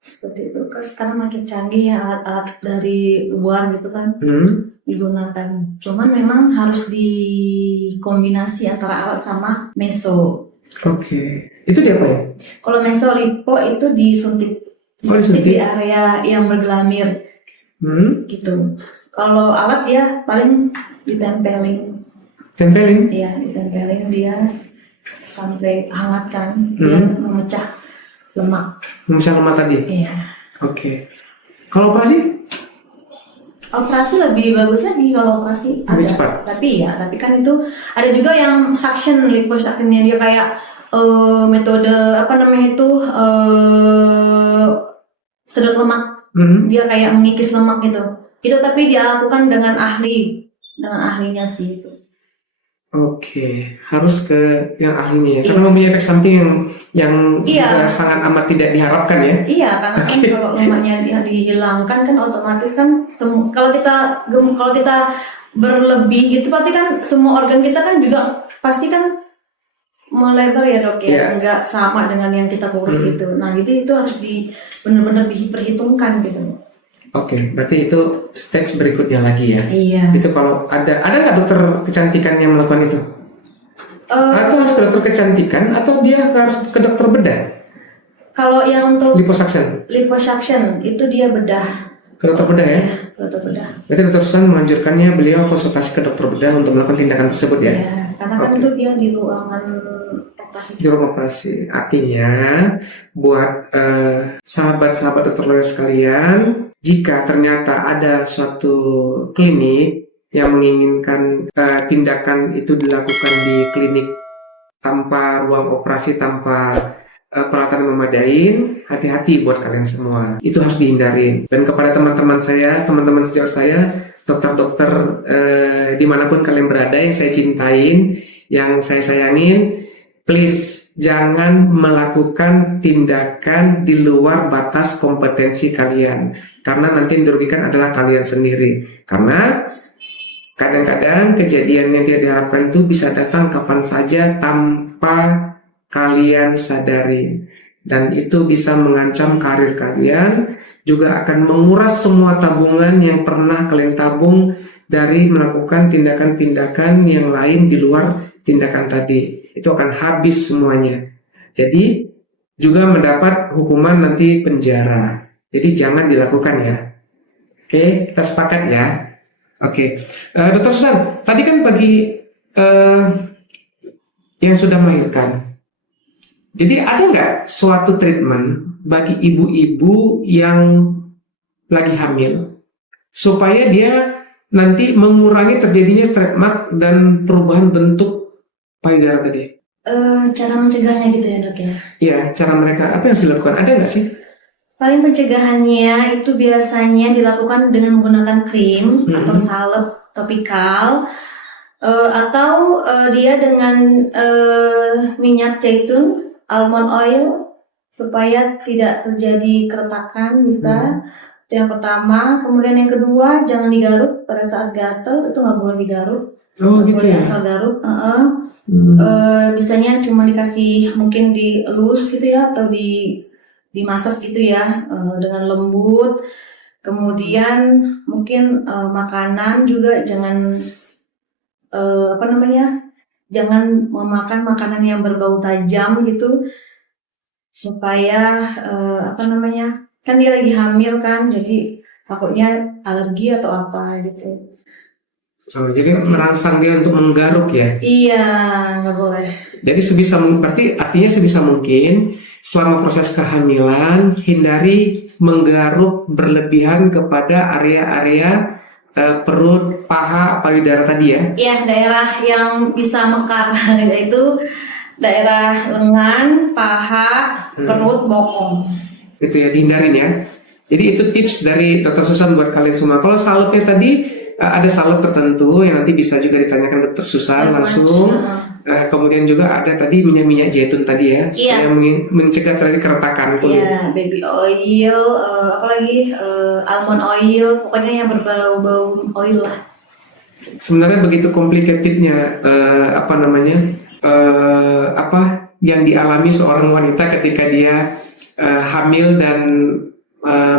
seperti itu. Kan sekarang makin canggih ya alat-alat dari luar gitu kan digunakan. Cuman memang harus dikombinasi antara alat sama meso. Oke. Itu diapain? Kalau meso lipo itu disuntik di area yang bergelambir gitu. Kalau alat ya paling ditempelin. Iya, ditempelin dia sampai hangatkan biar memecah lemak. Memecah lemak tadi? Iya. Oke. Kalau operasi? Operasi lebih bagus lagi kalau operasi lebih ada. cepat. Tapi kan itu ada juga yang suction, liposuctionnya dia kayak metode apa namanya itu sedot lemak. Dia kayak mengikis lemak gitu. Itu tapi dia lakukan dengan ahlinya sih itu. Oke, harus ke yang ahlinya ya, karena mempunyai efek samping yang sangat amat tidak diharapkan ya. Iya, karena kan kalau lemaknya dihilangkan kan otomatis kan kalau kita berlebih gitu, pasti kan semua organ kita kan juga pasti kan melebar ya dok ya, Iya. nggak sama dengan yang kita kurus gitu. Nah jadi itu harus benar-benar diperhitungkan gitu. Oke, berarti itu stage berikutnya lagi ya. Iya. Itu kalau ada nggak dokter kecantikan yang melakukan itu? Atau harus ke dokter kecantikan atau dia harus ke dokter bedah? Kalau yang untuk Liposuction. liposuction itu dia bedah. Ke dokter bedah ya? Ya, dokter bedah. Berarti dokter Susan menganjurkannya beliau konsultasi ke dokter bedah untuk melakukan tindakan tersebut ya? Ya, karena kan Oke. itu dia di ruangan operasi. Di ruang operasi. Artinya buat sahabat-sahabat dokter lawyer sekalian, jika ternyata ada suatu klinik yang menginginkan tindakan itu dilakukan di klinik tanpa ruang operasi, tanpa peralatan yang memadai, hati-hati buat kalian semua. Itu harus dihindarin. Dan kepada teman-teman saya, teman-teman sejawat saya, dokter-dokter dimanapun kalian berada yang saya cintain, yang saya sayangin, please jangan melakukan tindakan di luar batas kompetensi kalian. Karena nanti yang dirugikan adalah kalian sendiri. Karena kadang-kadang kejadian yang tidak diharapkan itu bisa datang kapan saja tanpa kalian sadari, dan itu bisa mengancam karir kalian, juga akan menguras semua tabungan yang pernah kalian tabung dari melakukan tindakan-tindakan yang lain di luar tindakan tadi. Itu akan habis semuanya. Jadi juga mendapat hukuman nanti penjara. Jadi jangan dilakukan ya. Oke, kita sepakat ya. Oke, Dokter Susan, tadi kan bagi yang sudah melahirkan, jadi ada nggak suatu treatment bagi ibu-ibu yang lagi hamil supaya dia nanti mengurangi terjadinya stretch mark dan perubahan bentuk payudara tadi? Cara mencegahnya gitu ya dok ya? Iya, cara mereka apa yang harus dilakukan? Ada nggak sih? Paling pencegahannya itu biasanya dilakukan dengan menggunakan krim atau salep topikal, atau dia dengan minyak zaitun, almond oil, supaya tidak terjadi keretakan bisa. Itu yang pertama. Kemudian yang kedua, jangan digaruk pada saat gatel, itu nggak boleh digaruk. Oh Nggak gitu boleh ya. asal garuk. Bisanya cuma dikasih mungkin dielus gitu ya, atau dimasas gitu ya, dengan lembut. Kemudian mungkin makanan juga jangan jangan memakan makanan yang berbau tajam gitu, supaya kan dia lagi hamil kan, jadi takutnya alergi atau apa gitu. Oh, jadi merangsang dia untuk menggaruk ya. Iya, nggak boleh. Jadi berarti artinya sebisa mungkin selama proses kehamilan hindari menggaruk berlebihan kepada area-area perut, paha, payudara tadi ya. Iya, daerah yang bisa mekar yaitu daerah lengan, paha, perut, bokong. Itu ya, dihindarin ya. Jadi itu tips dari Dr. Susan buat kalian semua. Kalau salepnya tadi ada salep tertentu yang nanti bisa juga ditanyakan Dr. Susan langsung. Kemudian juga ada tadi minyak zaitun tadi ya, supaya mencegah terjadi keretakan kulit. Iya, baby oil, apalagi almond oil, pokoknya yang berbau-bau oil lah. Sebenarnya begitu complicatednya yang dialami seorang wanita ketika dia hamil dan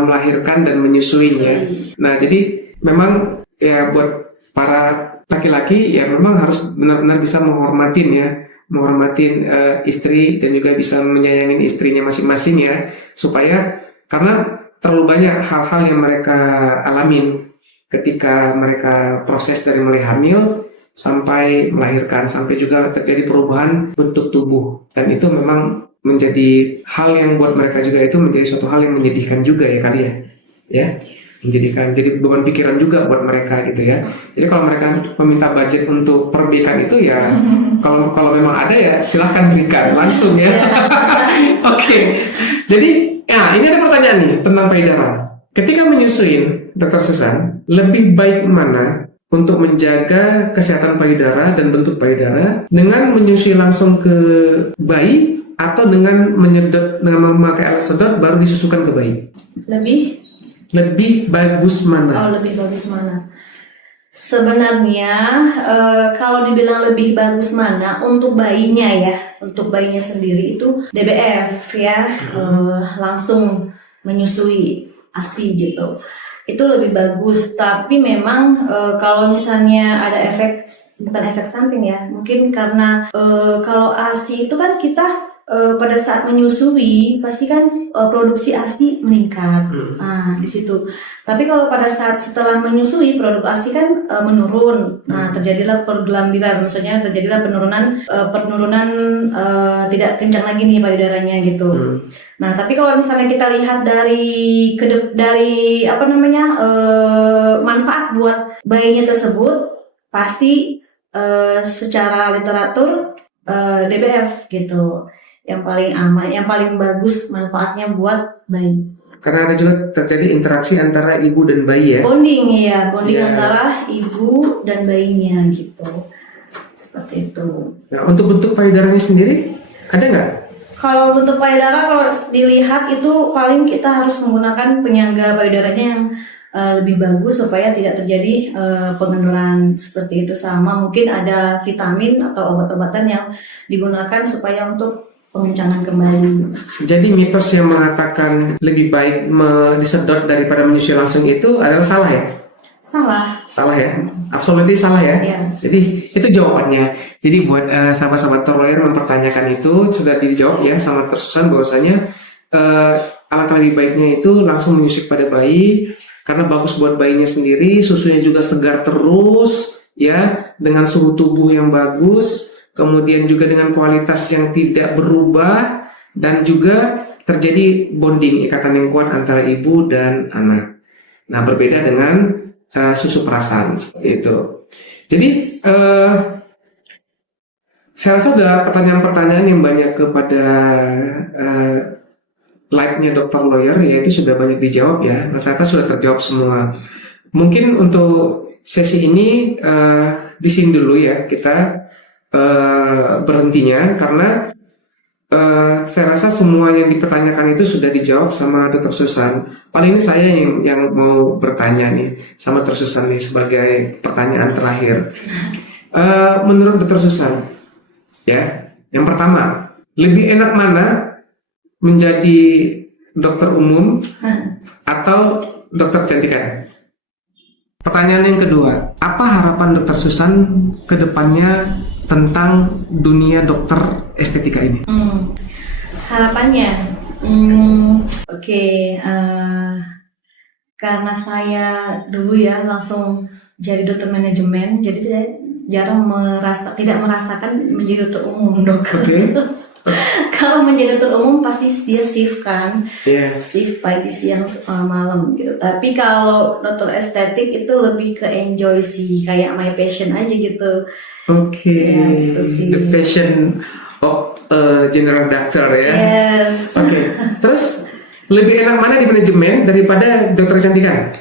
melahirkan dan menyusuinya. Nah, jadi memang ya buat para laki-laki ya memang harus benar-benar bisa menghormatin istri dan juga bisa menyayangi istrinya masing-masing ya, supaya karena terlalu banyak hal-hal yang mereka alamin ketika mereka proses dari mulai hamil sampai melahirkan, sampai juga terjadi perubahan bentuk tubuh, dan itu memang menjadi hal yang buat mereka juga itu menjadi suatu hal yang menyedihkan juga ya kali ya. Jadi beban pikiran juga buat mereka gitu ya. Jadi kalau mereka meminta budget untuk perbaikan itu ya, kalau memang ada ya silahkan berikan langsung ya. Oke. Jadi ini ada pertanyaan nih tentang payudara. Ketika menyusuin, Dr. Susan, lebih baik mana untuk menjaga kesehatan payudara dan bentuk payudara dengan menyusui langsung ke bayi atau dengan memakai alat sedot baru disusukan ke bayi? Lebih bagus mana? Lebih bagus mana? Sebenarnya kalau dibilang lebih bagus mana untuk bayinya ya, untuk bayinya sendiri itu DBF ya, langsung menyusui ASI gitu. Itu lebih bagus, tapi memang kalau misalnya ada bukan efek samping ya, mungkin karena kalau ASI itu kan kita pada saat menyusui pasti kan produksi ASI meningkat. Nah, di situ. Tapi kalau pada saat setelah menyusui produk ASI kan menurun. Nah, terjadilah pergelambiran, maksudnya terjadilah penurunan tidak kencang lagi nih payudaranya gitu. Nah, tapi kalau misalnya kita lihat dari manfaat buat bayinya tersebut, pasti secara literatur DBF gitu. Yang paling aman, yang paling bagus manfaatnya buat bayi. Karena ada juga terjadi interaksi antara ibu dan bayi ya. Bonding Ya. antara ibu dan bayinya gitu. Seperti itu. Nah, untuk bentuk payudaranya sendiri ada nggak? Kalau bentuk payudara, kalau dilihat itu paling kita harus menggunakan penyangga payudaranya yang lebih bagus supaya tidak terjadi pengenduran seperti itu. Sama mungkin ada vitamin atau obat-obatan yang digunakan supaya untuk pengencangan kembali. Jadi mitos yang mengatakan lebih baik disedot daripada menyusui langsung itu adalah salah ya? Salah Ya? Absolutely salah ya? ya. Jadi itu jawabannya. Jadi buat sahabat-sahabat Torloyer mempertanyakan itu sudah dijawab ya sama Dr. Susan bahwasanya alangkah lebih baiknya itu langsung menyusui pada bayi karena bagus buat bayinya sendiri, susunya juga segar terus ya, dengan suhu tubuh yang bagus, kemudian juga dengan kualitas yang tidak berubah, dan juga terjadi bonding, ikatan yang kuat antara ibu dan anak. Nah, berbeda dengan susu perasan seperti itu. Jadi saya rasa ada pertanyaan-pertanyaan yang banyak kepada like-nya Dr. Lawyer, yaitu sudah banyak dijawab ya. Ternyata sudah terjawab semua. Mungkin untuk sesi ini di sini dulu ya kita berhentinya, karena saya rasa semua yang dipertanyakan itu sudah dijawab sama Dr. Susan. Paling ini saya yang mau bertanya nih sama Dr. Susan nih sebagai pertanyaan terakhir. Menurut Dr. Susan, ya, yang pertama, lebih enak mana menjadi dokter umum atau dokter kecantikan? Pertanyaan yang kedua, apa harapan Dr. Susan ke depannya tentang dunia dokter estetika ini? Harapannya, karena saya dulu ya langsung jadi dokter manajemen, jadi saya tidak merasakan menjadi dokter umum dok. Kalau menjadi dokter umum pasti dia shift kan, shift pagi siang malam gitu. Tapi kalau dokter estetik itu lebih ke enjoy sih, kayak my passion aja gitu. Ya, gitu sih. The passion of general doctor ya. Yes. Terus lebih enak mana di manajemen daripada dokter kecantikan?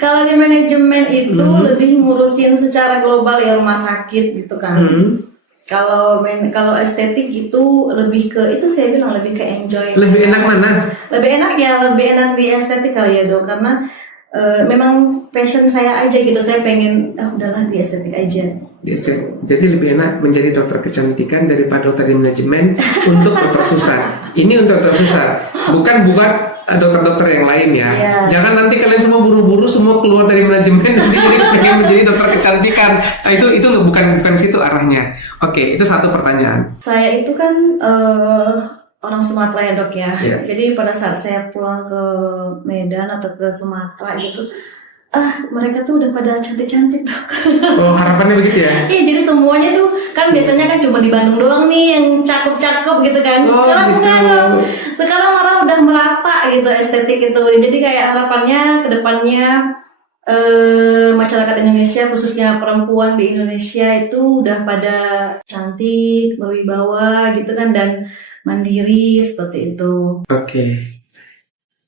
Kalau di manajemen itu lebih ngurusin secara global ya rumah sakit gitu kan. Kalau estetik itu lebih ke itu saya bilang lebih ke enjoy. Lebih enak mana? Lebih enak di estetik kali ya dok, karena memang passion saya aja gitu. Saya pengen udahlah di estetik aja. Jadi lebih enak menjadi dokter kecantikan daripada dokter di manajemen untuk Dr. Susan. Ini untuk Dr. Susan, bukan buat dokter-dokter yang lain ya. Jangan nanti kalian semua buru-buru semua keluar dari manajemen nanti jadi pengen menjadi dokter kecantikan. Nah, itu bukan situ arahnya. Oke, itu satu pertanyaan. Saya itu kan orang Sumatera ya dok ya. Jadi pada saat saya pulang ke Medan atau ke Sumatera gitu, mereka tuh udah pada cantik-cantik dok. Oh, harapannya begitu ya? Iya, jadi semuanya tuh kan biasanya kan cuma di Bandung doang nih yang cakep-cakep gitu kan. Sekarang gitu. enggak dong. Sekarang malah udah merata gitu estetik itu. Jadi kayak harapannya ke depannya masyarakat Indonesia khususnya perempuan di Indonesia itu udah pada cantik, berwibawa gitu kan, dan mandiri seperti itu. Oke.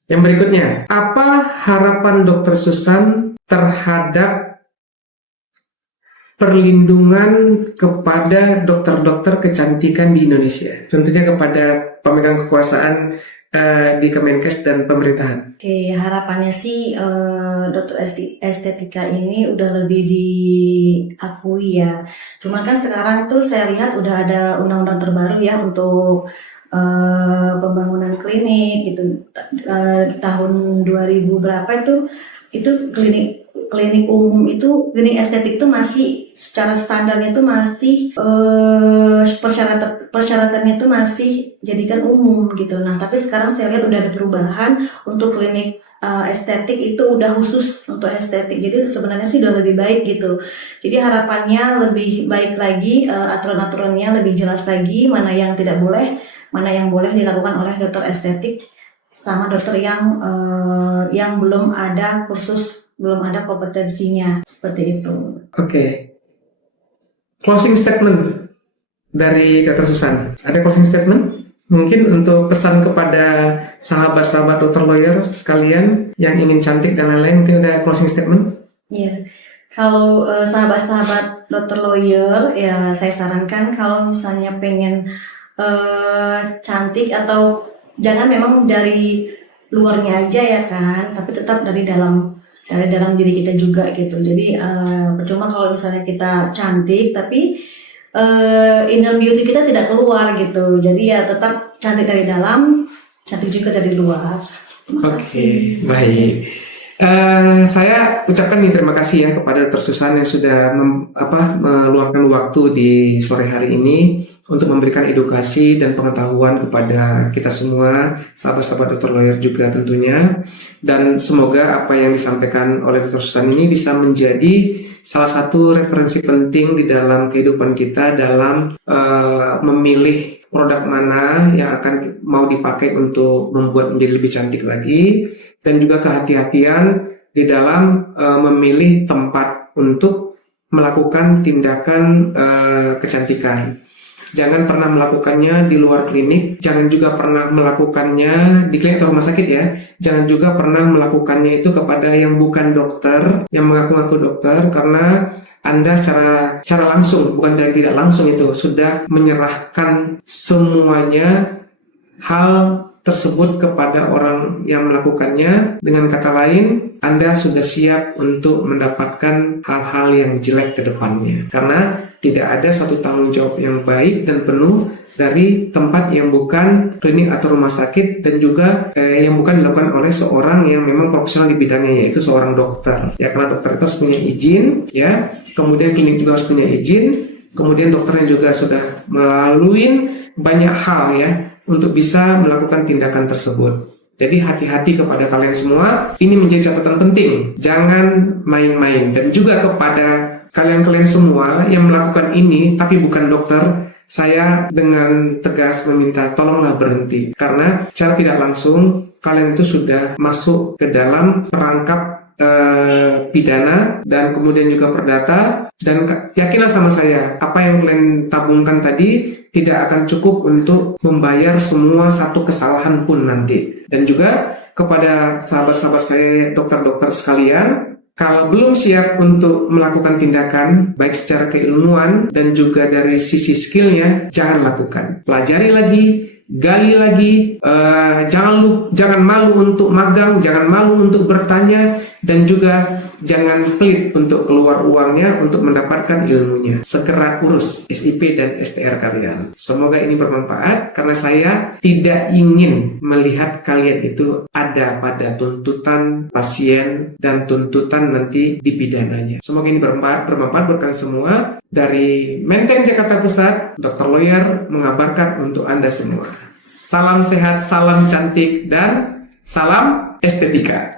Yang berikutnya, apa harapan Dr. Susan terhadap perlindungan kepada dokter-dokter kecantikan di Indonesia? Tentunya kepada pemegang kekuasaan di Kemenkes dan pemerintahan? Oke, harapannya sih dokter estetika ini udah lebih diakui ya. Cuman kan sekarang tuh saya lihat udah ada undang-undang terbaru ya untuk pembangunan klinik gitu. Tahun 2000 berapa itu klinik umum itu, klinik estetik itu masih secara standarnya itu masih persyaratannya itu masih jadikan umum gitu. Nah, tapi sekarang saya lihat udah ada perubahan untuk klinik estetik itu udah khusus untuk estetik. Jadi sebenarnya sih udah lebih baik gitu. Jadi harapannya lebih baik lagi, aturan-aturannya lebih jelas lagi, mana yang tidak boleh, mana yang boleh dilakukan oleh dokter estetik sama dokter yang belum ada kursus, belum ada kompetensinya, seperti itu. Oke. Closing statement dari Dr. Susan. Ada closing statement? Mungkin untuk pesan kepada sahabat-sahabat dokter lawyer sekalian yang ingin cantik dan lain-lain, mungkin ada closing statement? Iya. Kalau sahabat-sahabat dokter lawyer, ya saya sarankan kalau misalnya pengen cantik atau jangan memang dari luarnya aja ya kan, tapi tetap dari dalam diri kita juga gitu. Jadi percuma kalau misalnya kita cantik tapi inner beauty kita tidak keluar gitu. Jadi ya tetap cantik dari dalam, cantik juga dari luar. Oke, baik. Saya ucapkan nih terima kasih ya kepada Dr. Susan yang sudah meluangkan waktu di sore hari ini untuk memberikan edukasi dan pengetahuan kepada kita semua, sahabat-sahabat Dr. Lawyer juga tentunya. Dan semoga apa yang disampaikan oleh Dr. Susan ini bisa menjadi salah satu referensi penting di dalam kehidupan kita dalam memilih produk mana yang akan mau dipakai untuk membuat menjadi lebih cantik lagi, dan juga kehati-hatian di dalam memilih tempat untuk melakukan tindakan kecantikan. Jangan pernah melakukannya di luar klinik, jangan juga pernah melakukannya di klinik atau rumah sakit ya. Jangan juga pernah melakukannya itu kepada yang bukan dokter, yang mengaku-ngaku dokter, karena Anda secara langsung, bukan dari tidak langsung itu, sudah menyerahkan semuanya hal tersebut kepada orang yang melakukannya. Dengan kata lain, Anda sudah siap untuk mendapatkan hal-hal yang jelek ke depannya. Karena tidak ada suatu tanggung jawab yang baik dan penuh dari tempat yang bukan klinik atau rumah sakit, dan juga yang bukan dilakukan oleh seorang yang memang profesional di bidangnya, yaitu seorang dokter. Ya, karena dokter itu harus punya izin, ya. Kemudian klinik juga harus punya izin. Kemudian dokternya juga sudah melalui banyak hal ya untuk bisa melakukan tindakan tersebut. Jadi hati-hati kepada kalian semua. Ini menjadi catatan penting. Jangan main-main. Dan juga kepada kalian-kalian semua yang melakukan ini tapi bukan dokter, saya dengan tegas meminta tolonglah berhenti. Karena secara tidak langsung kalian itu sudah masuk ke dalam perangkap pidana dan kemudian juga perdata. Dan yakinlah sama saya, apa yang kalian tabungkan tadi tidak akan cukup untuk membayar semua satu kesalahan pun nanti. Dan juga kepada sahabat-sahabat saya dokter-dokter sekalian, kalau belum siap untuk melakukan tindakan baik secara keilmuan dan juga dari sisi skillnya, jangan lakukan. Pelajari lagi, gali lagi, jangan malu untuk magang, jangan malu untuk bertanya, dan juga jangan pelit untuk keluar uangnya untuk mendapatkan ilmunya. Segera urus SIP dan STR kalian. Semoga ini bermanfaat, karena saya tidak ingin melihat kalian itu ada pada tuntutan pasien dan tuntutan nanti di pidananya. Semoga ini bermanfaat buat kalian semua. Dari Menteng Jakarta Pusat, Dr. Lawyer mengabarkan untuk Anda semua. Salam sehat, salam cantik, dan salam estetika.